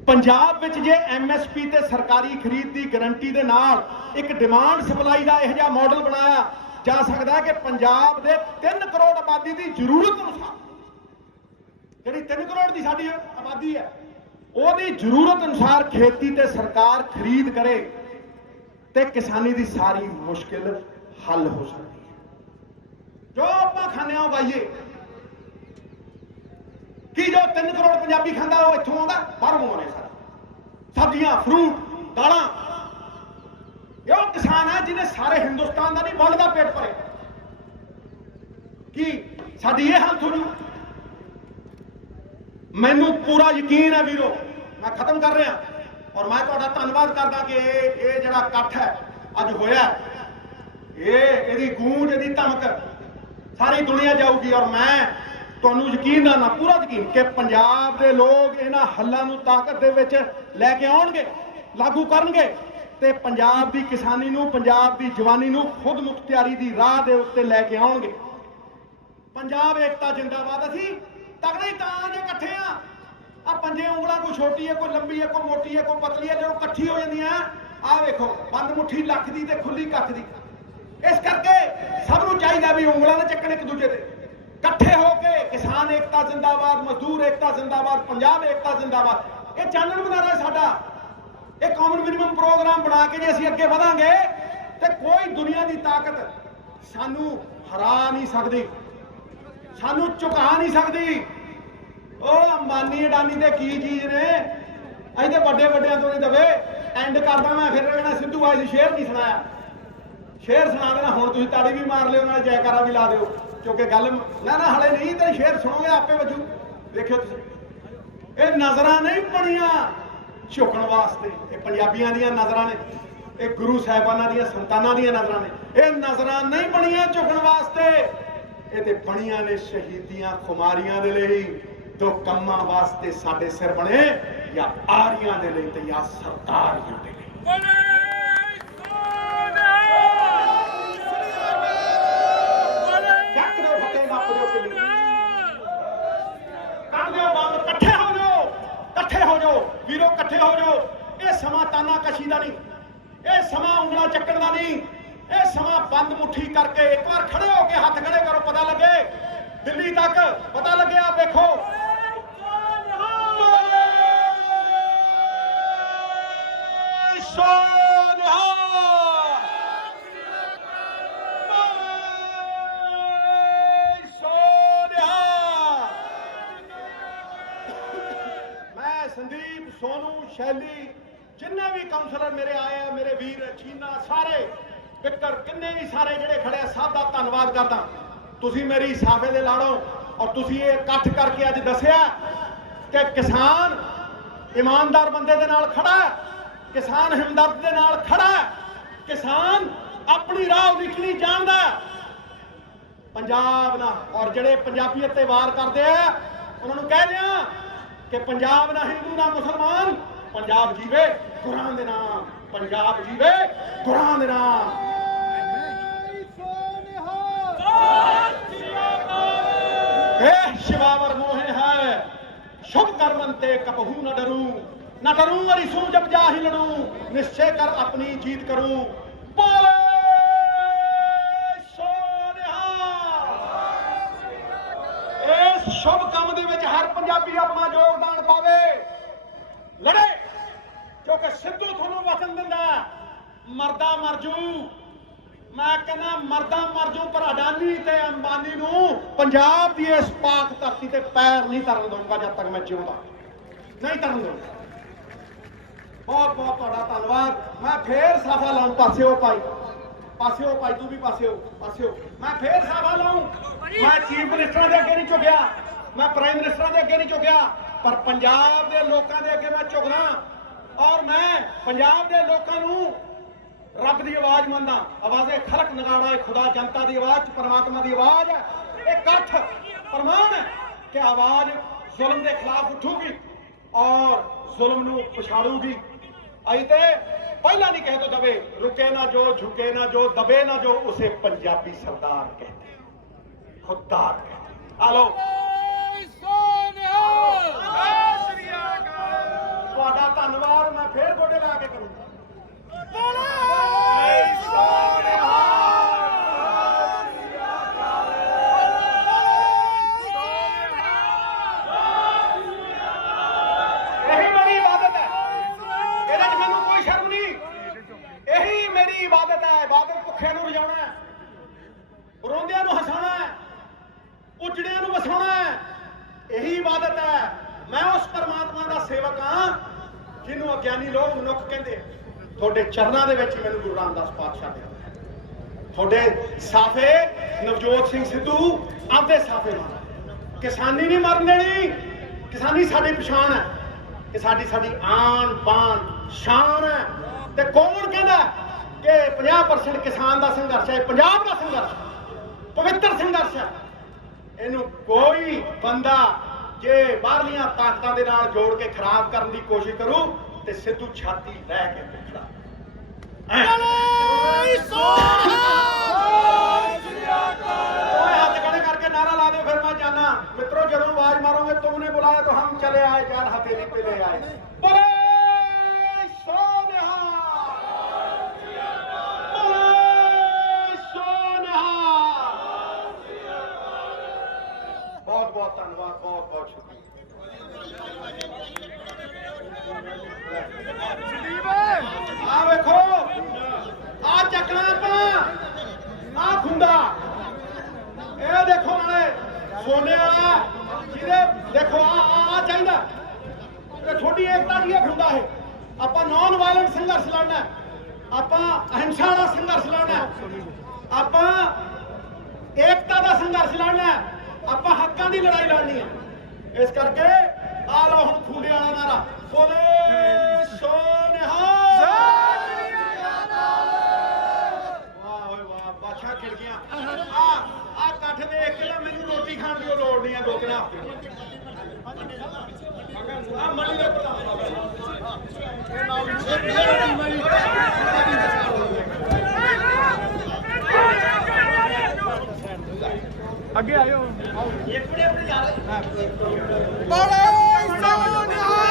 ਪੰਜਾਬ ਵਿੱਚ ਜੇ ਐਮਐਸਪੀ ਤੇ ਸਰਕਾਰੀ ਖਰੀਦ ਦੀ ਗਾਰੰਟੀ ਦੇ ਨਾਲ ਇੱਕ ਡਿਮਾਂਡ ਸਪਲਾਈ ਦਾ ਇਹੋ ਜਿਹਾ ਮਾਡਲ ਬਣਾਇਆ ਜਾ ਸਕਦਾ ਹੈ ਕਿ ਪੰਜਾਬ ਦੇ 3 ਕਰੋੜ ਆਬਾਦੀ ਦੀ ਜ਼ਰੂਰਤ ਅਨੁਸਾਰ, ਜਿਹੜੀ 3 ਕਰੋੜ ਦੀ ਸਾਡੀ ਆਬਾਦੀ ਹੈ, ਉਹਦੀ ਜ਼ਰੂਰਤ ਅਨੁਸਾਰ ਖੇਤੀ ਤੇ ਸਰਕਾਰ ਖਰੀਦ ਕਰੇ ਤੇ ਕਿਸਾਨੀ ਦੀ ਸਾਰੀ ਮੁਸ਼ਕਿਲ ਹੱਲ ਹੋ ਸਕਦੀ ਹੈ। ਜੋ ਆਪਾਂ ਖਾਂਦੇ ਹਾਂ ਉਗਾਈਏ। ਕੀ ਜੋ 3 ਕਰੋੜ ਪੰਜਾਬੀ ਖਾਂਦਾ ਉਹ ਇੱਥੋਂ ਆਉਂਦਾ? ਬਾਹਰੋਂ ਆਉਂਦੇ ਸਾਰੇ। ਸਬਜ਼ੀਆਂ, ਫਰੂਟ, ਦਾਲਾਂ। ਇਹ ਉਹ ਕਿਸਾਨ ਹੈ ਜਿਹਨੇ ਸਾਰੇ ਹਿੰਦੁਸਤਾਨ ਦਾ ਨਹੀਂ ਵਰਲਡ ਦਾ ਪੇਟ ਭਰੇ। ਕੀ ਸਾਡੀ ਇਹ ਹਾਲਤ ਹੋ ਜੂ? ਮੈਨੂੰ ਪੂਰਾ ਯਕੀਨ ਹੈ ਵੀਰੋ, ਮੈਂ ਖਤਮ ਕਰ ਰਿਹਾ ਔਰ ਮੈਂ ਤੁਹਾਡਾ ਧੰਨਵਾਦ ਕਰਦਾ ਕਿ ਇਹ ਜਿਹੜਾ ਇਕੱਠ ਹੈ ਅੱਜ ਹੋਇਆ, ਇਹਦੀ ਗੂੰਜ, ਇਹਦੀ ਧਮਕ ਸਾਰੀ ਦੁਨੀਆ ਜਾਊਗੀ। ਔਰ ਮੈਂ ਤੁਹਾਨੂੰ ਯਕੀਨ ਨਾ ਪੂਰਾ ਯਕੀਨ ਕਿ ਪੰਜਾਬ ਦੇ ਲੋਕ ਇਹਨਾਂ ਹੱਲਾਂ ਨੂੰ ਤਾਕਤ ਦੇ ਵਿੱਚ ਲੈ ਕੇ ਆਉਣਗੇ, ਲਾਗੂ ਕਰਨਗੇ ਤੇ ਪੰਜਾਬ ਦੀ ਕਿਸਾਨੀ ਨੂੰ, ਪੰਜਾਬ ਦੀ ਜਵਾਨੀ ਨੂੰ ਖੁਦ ਮੁਖਤਿਆਰੀ ਦੀ ਰਾਹ ਦੇ ਉੱਤੇ ਲੈ ਕੇ ਆਉਣਗੇ। ਪੰਜਾਬ ਏਕਤਾ ਜਿੰਦਾਬਾਦ। ਅਸੀਂ ਤਗੜੇ ਤਾਂ ਜੇ ਇਕੱਠੇ ਆ ਪੰਜੇ ਉਂਗਲਾਂ, ਕੋਈ ਛੋਟੀ ਹੈ, ਕੋਈ ਲੰਬੀ ਹੈ, ਕੋਈ ਮੋਟੀ ਹੈ, ਕੋਈ ਪਤਲੀ ਹੈ, ਜਦੋਂ ਇਕੱਠੀ ਹੋ ਜਾਂਦੀਆਂ ਆਹ ਵੇਖੋ ਬੰਦ ਮੁੱਠੀ ਲੱਖ ਦੀ ਤੇ ਖੁੱਲੀ ਕੱਖ ਦੀ। ਇਸ ਕਰਕੇ ਸਭ ਨੂੰ ਚਾਹੀਦਾ ਵੀ ਉਂਗਲਾਂ ਨਾ ਚੱਕਣ ਇੱਕ ਦੂਜੇ ਤੇ, ਇਕੱਠੇ ਹੋ ਕੇ ਕਿਸਾਨ ਏਕਤਾ ਜਿੰਦਾਬਾਦ, ਮਜ਼ਦੂਰ ਏਕਤਾ ਜਿੰਦਾਬਾਦ, ਪੰਜਾਬ ਏਕਤਾ ਜਿੰਦਾਬਾਦ। ਇਹ ਚਾਨਣ ਬਣਾ ਸਾਡਾ। ਇਹ ਕਾਮਨ ਮਿਨੀਮਮ ਪ੍ਰੋਗਰਾਮ ਬਣਾ ਕੇ ਜੇ ਅਸੀਂ ਅੱਗੇ ਵਧਾਂਗੇ ਤੇ ਕੋਈ ਦੁਨੀਆ ਦੀ ਤਾਕਤ ਸਾਨੂੰ ਹਰਾ ਨਹੀਂ ਸਕਦੀ, ਸਾਨੂੰ ਝੁਕਾ ਨਹੀਂ ਸਕਦੀ। ਉਹ ਅੰਬਾਨੀ ਅਡਾਨੀ ਦੇ ਕੀ ਚੀਜ਼ ਨੇ, ਅਸੀਂ ਤੇ ਵੱਡੇ ਵੱਡਿਆਂ ਤੋਂ ਨਹੀਂ ਦਵੇ। ਐਂਡ ਕਰਦਾ ਮੈਂ ਫਿਰ ਕਹਿਣਾ ਸਿੱਧੂ ਆਈ ਸੀ ਸ਼ੇਰ ਨਹੀਂ ਸੁਣਾਇਆ, ਸ਼ੇਰ ਸੁਣਾ ਦੇਣਾ। ਹੁਣ ਤੁਸੀਂ ਤਾੜੀ ਵੀ ਮਾਰ ਲਿਓ, ਨਾਲ ਜੈਕਾਰਾ ਵੀ ਲਾ ਦਿਓ, ਕਿਉਂਕਿ ਗੱਲ ਨਾ ਹਲੇ ਨਹੀਂ ਤੇ ਸ਼ੇਰ ਸੁਣੋਗੇ ਆਪੇ ਵਜੂ। ਦੇਖਿਓ ਤੁਸੀਂ, ਇਹ ਨਜ਼ਰਾਂ ਨਹੀਂ ਬਣੀਆਂ ਝੁਕਣ ਵਾਸਤੇ, ਇਹ ਪੰਜਾਬੀਆਂ ਦੀਆਂ ਨਜ਼ਰਾਂ ਨੇ, ਇਹ ਗੁਰੂ ਸਾਹਿਬਾਨਾਂ ਦੀਆਂ ਸੰਤਾਨਾਂ ਦੀਆਂ ਨਜ਼ਰਾਂ ਨੇ। ਇਹ ਨਜ਼ਰਾਂ ਨਹੀਂ ਬਣੀਆਂ ਝੁਕਣ ਵਾਸਤੇ, ਇਹ ਤੇ ਬਣੀਆਂ ਨੇ ਸ਼ਹੀਦੀਆਂ ਖੁਮਾਰੀਆਂ ਦੇ ਲਈ। ਦੋ ਕੰਮਾਂ ਵਾਸਤੇ ਸਾਡੇ ਸਿਰ ਬਣੇ, ਜਾਂ ਆਰੀਆਂ ਦੇ ਲਈ ਤੇ ਜਾਂ ਸਰਦਾਰੀਆਂ ਦੇ ਲਈ। ਇਕੱਠੇ ਹੋ ਜਾਓ, ਇਕੱਠੇ ਹੋ ਜਾਓ ਵੀਰੋ, ਇਕੱਠੇ ਹੋ ਜਾਓ। ਇਹ ਸਮਾਂ ਤਾਨਾਕਸ਼ੀ ਦਾ ਨਹੀਂ, ਇਹ ਸਮਾਂ ਉਂਗਲਾਂ ਚੱਕਣ ਦਾ ਨਹੀਂ, ਇਹ ਸਮਾਂ ਬੰਦ ਮੁੱਠੀ ਕਰਕੇ ਇੱਕ ਵਾਰ ਖੜੇ ਹੋ ਕੇ ਹੱਥ ਖੜੇ ਕਰੋ, ਪਤਾ ਲੱਗੇ ਦਿੱਲੀ ਤੱਕ, ਪਤਾ ਲੱਗਿਆ। ਵੇਖੋ ਮੈਂ ਸੰਦੀਪ, ਸੋਨੂ, ਸ਼ੈਲੀ, ਜਿੰਨੇ ਵੀ ਕਾਉਂਸਲਰ ਮੇਰੇ ਆਏ ਆ, ਮੇਰੇ ਵੀਰ ਚੀਨਾ, ਸਾਰੇ ਵਿਕਰ, ਕਿੰਨੇ ਵੀ ਸਾਰੇ ਜਿਹੜੇ ਖੜੇ ਆ, ਸਭ ਦਾ ਧੰਨਵਾਦ ਕਰਦਾ। ਤੁਸੀਂ ਮੇਰੀ ਸਾਫੇ ਦੇ ਲਾੜੋ ਔਰ ਤੁਸੀਂ ਇਹ ਇਕੱਠ ਕਰਕੇ ਅੱਜ ਦੱਸਿਆ ਕਿ ਕਿਸਾਨ ਇਮਾਨਦਾਰ ਬੰਦੇ ਦੇ ਨਾਲ ਖੜਾ ਹੈ, ਕਿਸਾਨ ਹਮਦਰਦ ਦੇ ਨਾਲ ਖੜਾ ਹੈ, ਕਿਸਾਨ ਆਪਣੀ ਰਾਹ ਲਿਖਣੀ ਜਾਣਦਾ ਪੰਜਾਬ ਨਾਲ। ਔਰ ਜਿਹੜੇ ਪੰਜਾਬੀਅਤ ਤੇ ਵਾਰ ਕਰਦੇ ਆ ਉਹਨਾਂ ਨੂੰ ਕਹਿ ਦਿਆਂ ਕਿ ਪੰਜਾਬ ਨਾ ਹਿੰਦੂ ਨਾ ਮੁਸਲਮਾਨ, ਪੰਜਾਬ ਜੀਵੇ ਗੁਰਾਂ ਦੇ ਨਾਮ, ਪੰਜਾਬ ਜੀਵੇ ਗੁਰਾਂ ਦੇ ਨਾਮ। शिवावर मोहे है शुभ कर्मन ते कपहू न डरूं अरिसू जब जाहि लड़ूं निश्चय कर अपनी जीत करूं बोले इस शुभ काम ਦੇ ਵਿੱਚ ਹਰ ਪੰਜਾਬੀ ਆਪਣਾ ਯੋਗਦਾਨ ਪਾਵੇ ਲੜੇ ਕਿਉਂਕਿ ਸਿੱਧੂ ਤੁਹਾਨੂੰ ਵਚਨ ਦਿੰਦਾ ਮਰਦਾ ਮਰ ਜੂ ਮੈਂ ਕਹਿੰਦਾ ਮਰਦਾ ਮਰ ਜੂ ਪਰ ਅਡਾਨੀ ਤੇ ਅੰਬਾਨੀ ਨੂੰ ਪੰਜਾਬ ਦੀ ਇਸ ਪਾਕ ਧਰਤੀ ਤੇ ਪੈਰ ਨਹੀਂ ਧਰਨ ਦਊਂਗਾ ਜਦ ਤੱਕ ਮੈਂ ਜਿਉਂਦਾ ਨਹੀਂ ਧਰਨ ਦਊਂਗਾ ਬਹੁਤ ਬਹੁਤ ਤੁਹਾਡਾ ਧੰਨਵਾਦ ਮੈਂ ਫੇਰ ਸਾਫਾ ਲਾਉਂ ਪਾਸਿਓ ਭਾਈ ਤੂੰ ਵੀ ਪਾਸਿਓ ਮੈਂ ਫੇਰ ਸਾਫਾ ਲਾਉਂ ਮੈਂ ਚੀਫ ਮਿਨਿਸਟਰਾਂ ਦੇ ਅੱਗੇ ਨਹੀਂ ਝੁਕਿਆ ਮੈਂ ਪ੍ਰਾਈਮ ਮਿਨਿਸਟਰਾਂ ਦੇ ਅੱਗੇ ਨਹੀਂ ਝੁਕਿਆ ਪਰ ਪੰਜਾਬ ਦੇ ਲੋਕਾਂ ਦੇ ਅੱਗੇ ਮੈਂ ਝੁਕਣਾ ਔਰ ਮੈਂ ਪੰਜਾਬ ਦੇ ਲੋਕਾਂ ਨੂੰ ਰੱਬ ਦੀ ਆਵਾਜ਼ ਮੰਨਦਾ ਆਵਾਜ਼ੇ ਖਲਕ ਨਗਾੜਾ ਹੈ ਖੁਦਾ ਜਨਤਾ ਦੀ ਆਵਾਜ਼ ਪਰਮਾਤਮਾ ਦੀ ਆਵਾਜ਼ ਹੈ ਇਹ ਇਕੱਠ ਪ੍ਰਮਾਣ ਹੈ ਕਿ ਆਵਾਜ਼ ਜ਼ੁਲਮ ਦੇ ਖਿਲਾਫ ਉੱਠੂਗੀ ਔਰ ਜ਼ੁਲਮ ਨੂੰ ਪਛਾੜੂਗੀ ਅਸੀਂ ਤੇ ਪਹਿਲਾਂ ਨਹੀਂ ਕਹੇ ਤੋਂ ਦਬੇ ਰੁਕੇ ਨਾ ਜੋ ਝੁਕੇ ਨਾ ਜੋ ਦਬੇ ਨਾ ਜੋ ਉਸੇ ਪੰਜਾਬੀ ਸਰਦਾਰ कहते खुददार कहते आलो ਤੁਹਾਡਾ ਧੰਨਵਾਦ ਮੈਂ ਫੇਰ ਗੋਡੇ ਲਾ ਕੇ ਕਰੂੰਗਾ ਇਹੀ ਮੇਰੀ ਇਬਾਦਤ ਹੈ ਇਹਦੇ 'ਚ ਮੈਨੂੰ ਕੋਈ ਸ਼ਰਮ ਨਹੀਂ ਇਹੀ ਮੇਰੀ ਇਬਾਦਤ ਹੈ ਇਬਾਦਤ ਭੁੱਖਿਆਂ ਨੂੰ ਰਜਾਉਣਾ ਹੈ ਰੋਂਦਿਆਂ ਨੂੰ ਹਸਾਉਣਾ ਹੈ ਉਜੜਿਆਂ ਨੂੰ ਵਸਾਉਣਾ ਹੈ ਇਹੀ ਇਬਾਦਤ ਹੈ ਮੈਂ ਉਸ ਪਰਮਾਤਮਾ ਦਾ ਸੇਵਕ ਹਾਂ ਜਿਹਨੂੰ ਅਗਿਆਨੀ ਲੋਕ ਮਨੁੱਖ ਕਹਿੰਦੇ ਤੁਹਾਡੇ ਚਰਨਾਂ ਦੇ ਵਿੱਚ ਮੈਨੂੰ ਗੁਰੂ ਰਾਮਦਾਸ ਪਾਤਸ਼ਾਹ ਨੇ ਤੁਹਾਡੇ ਸਾਫੇ ਨਵਜੋਤ ਸਿੰਘ ਸਿੱਧੂ ਆਪਦੇ ਸਾਫੇ ਮਾਰ ਕਿਸਾਨੀ ਨਹੀਂ ਮਰਨ ਦੇਣੀ ਕਿਸਾਨੀ ਸਾਡੀ ਪਛਾਣ ਹੈ ਕਿ ਸਾਡੀ ਆਨ ਬਾਨ ਸ਼ਾਨ ਹੈ ਤੇ ਕੌਣ ਕਹਿੰਦਾ ਕਿ 50% ਕਿਸਾਨ ਦਾ ਸੰਘਰਸ਼ ਹੈ ਪੰਜਾਬ ਦਾ ਸੰਘਰਸ਼ ਪਵਿੱਤਰ ਸੰਘਰਸ਼ ਹੈ ਇਹਨੂੰ ਕੋਈ ਬੰਦਾ ਜੇ ਬਾਹਰਲੀਆਂ ਤਾਕਤਾਂ ਦੇ ਨਾਲ ਜੋੜ ਕੇ ਖਰਾਬ ਕਰਨ ਦੀ ਕੋਸ਼ਿਸ਼ ਕਰੂ ਤੇ ਸਿੱਧੂ ਛਾਤੀ ਲੈ ਕੇ ਖੜਾ ਹੱਥ ਖੜੇ ਕਰਕੇ ਨਾਰਾ ਲਾ ਦਿਓ ਫਿਰ ਮੈਂ ਜਾਣਾ ਮਿੱਤਰੋ ਜਦੋਂ ਆਵਾਜ਼ ਮਾਰੋਗੇ ਤੁਮਨੇ ਬੁਲਾਇਆ तो हम चले आए जान हथेली पे ले आए बोले सोनिहा बहुत बहुत धन्यवाद बहुत बहुत शुक्रिया आ देखो आ चकना आ खुंडा ये देखो नाले सोने वाला जिहदे देखो आ चाहिए छोटी एकता दी खुंडा है ਆਪਾਂ नॉन वायलेंट संघर्ष लड़ना ਆਪਾਂ अहिंसा का संघर्ष लड़ना ਆਪਾਂ एकता का संघर्ष लड़ना ਆਪਾਂ ਹੱਕਾਂ ਦੀ ਲੜਾਈ ਲੜਨੀ ਹੈ ਇਸ ਕਰਕੇ ਆ ਲਓ ਹੁਣ ਖੁੰਡੇ ਵਾਲਾ ਨਾਰਾ ਬੋਲੇ ਸੋਨਿਹਾ ਵਾਹ ਓਏ ਵਾਹ ਬਾਦਸ਼ਾਹ ਖਿੜ ਗਿਆ ਆ ਇਕੱਠ ਦੇਖ ਕੇ ਮੈਨੂੰ ਰੋਟੀ ਖਾਣ ਦੀ ਲੋੜ ਨਹੀਂ ਹੈ ਦੋ ਤਿੰਨ ਹਫ਼ਤੇ ਆ ਮਣੀ ਦੇ ਅੱਗੇ ਆਇਓ ਆਪਣੇ ਆਪਣੇ ਜਾ ਰਹੇ ਬੋਲੇ ਸੋਨਿਹਾ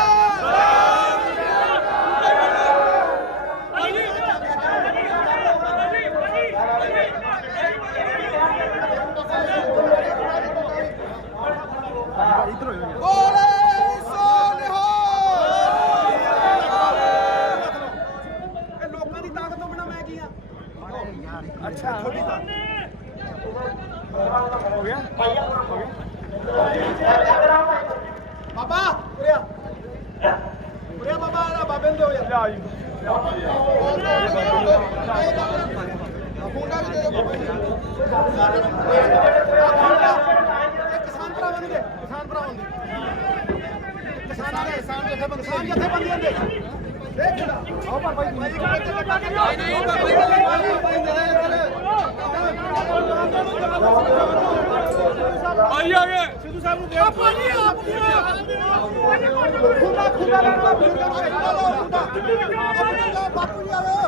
ਲੋਕਾਂ ਦੀ ਤਾਕਤ ਤੋਂ ਬਿਨਾ ਮੈਂ ਕੀ ਆ ਅੱਛਾ ਥੋੜੀ ਤਾਕਤ हो गया बाबा उरिया बाबा आ बाबे दो यार किसान भरावां दे किसान जथेबंदियां दे देख आओ बाबा आई आगे सिद्धू साहब ने पानी खुदा खुदा लड़वा बापू जी आओ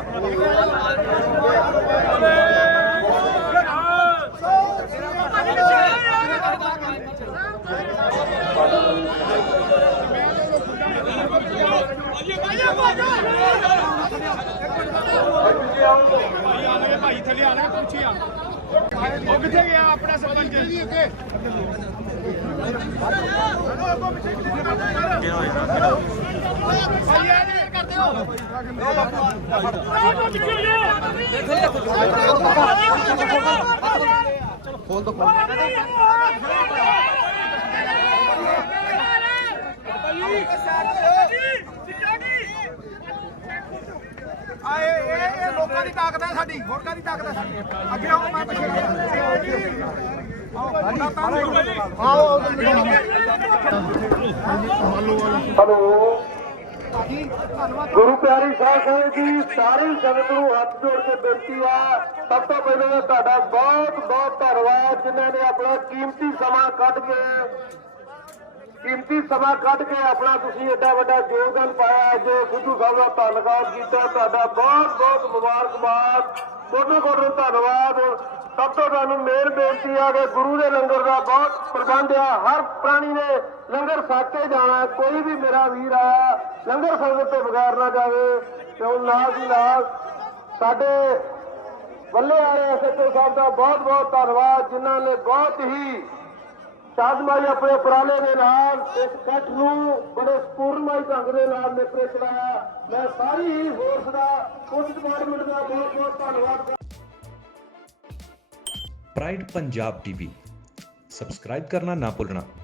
ਭਾਈ ਥੱਲੇ ਆ ਲੈ ਪੁੱਛੀ ਆ ਉਹ ਕਿੱਥੇ ਗਿਆ ਆਪਣਾ ਸਰਪੰਚ ਇਹ ਲੋਕਾਂ ਦੀ ਤਾਕਤ ਹੈ ਸਾਡੀ ਹੋਰ ਕਾਹਦੀ ਤਾਕਤ ਹੈ ਸਾਡੀ ਅੱਗੇ ਆਓ ਮੈਂ ਪਿੱਛੇ ਹੈਲੋ ਗੁਰੂ ਪਿਆਰੀ ਸਾਹਿਬ ਸੰਗਤ ਜੀ ਸਾਰੀ ਸੰਗਤ ਨੂੰ ਹੱਥ ਜੋੜ ਕੇ ਬੇਨਤੀ ਆ ਸਭ ਤੋਂ ਪਹਿਲਾਂ ਤਾਂ ਤੁਹਾਡਾ ਬਹੁਤ ਬਹੁਤ ਧੰਨਵਾਦ ਜਿਨ੍ਹਾਂ ਨੇ ਆਪਣਾ ਕੀਮਤੀ ਸਮਾਂ ਕੱਢ ਕੇ ਆਪਣਾ ਤੁਸੀਂ ਏਡਾ ਵੱਡਾ ਯੋਗਦਾਨ ਪਾਇਆ ਜੋ ਗੁਰੂ ਸਾਹਿਬ ਦਾ ਧੰਨਵਾਦ ਕੀਤਾ ਤੁਹਾਡਾ ਬਹੁਤ ਬਹੁਤ ਮੁਬਾਰਕਬਾਦ ਕੋਟੋ ਧੰਨਵਾਦ ਸਭ ਤੋਂ ਤੁਹਾਨੂੰ ਮੇਰ ਬੇਨਤੀ ਆ ਕਿ ਗੁਰੂ ਦੇ ਲੰਗਰ ਦਾ ਬਹੁਤ ਪ੍ਰਬੰਧ ਆ ਹਰ ਪ੍ਰਾਣੀ ਨੇ ਲੰਗਰ ਛਕ ਕੇ ਜਾਣਾ ਕੋਈ ਵੀ ਮੇਰਾ ਵੀਰ ਆ ਲੰਗਰ ਸੰਗਤ ਤੋਂ ਬਗੈਰ ਨਾ ਜਾਵੇ ਤੇ ਉਹ ਨਾਲ ਦੀ ਨਾਲ ਸਾਡੇ ਵੱਲੇ ਵਾਲੇ ਐਸਐਚਓ ਸਾਹਿਬ ਦਾ ਬਹੁਤ ਬਹੁਤ ਧੰਨਵਾਦ ਜਿਨ੍ਹਾਂ ਨੇ ਬਹੁਤ ਹੀ ਸ਼ਾਨਦਾਰ ਆਪਣੇ ਉਪਰਾਲੇ ਦੇ ਨਾਲ ਇਸ ਇਕੱਠ ਨੂੰ ਬੜੇ ਸਪੂਰਨਮਈ ਢੰਗ ਦੇ ਨਾਲ ਨਿਪਰੇ ਚਲਾਇਆ ਮੈਂ ਸਾਰੀ ਹੀ ਫੋਰਸ ਦਾ ਪੁਲਿਸ ਡਿਪਾਰਟਮੈਂਟ ਦਾ ਬਹੁਤ ਬਹੁਤ ਧੰਨਵਾਦ प्राइड पंजाब टीवी सब्सक्राइब करना ना भूलना।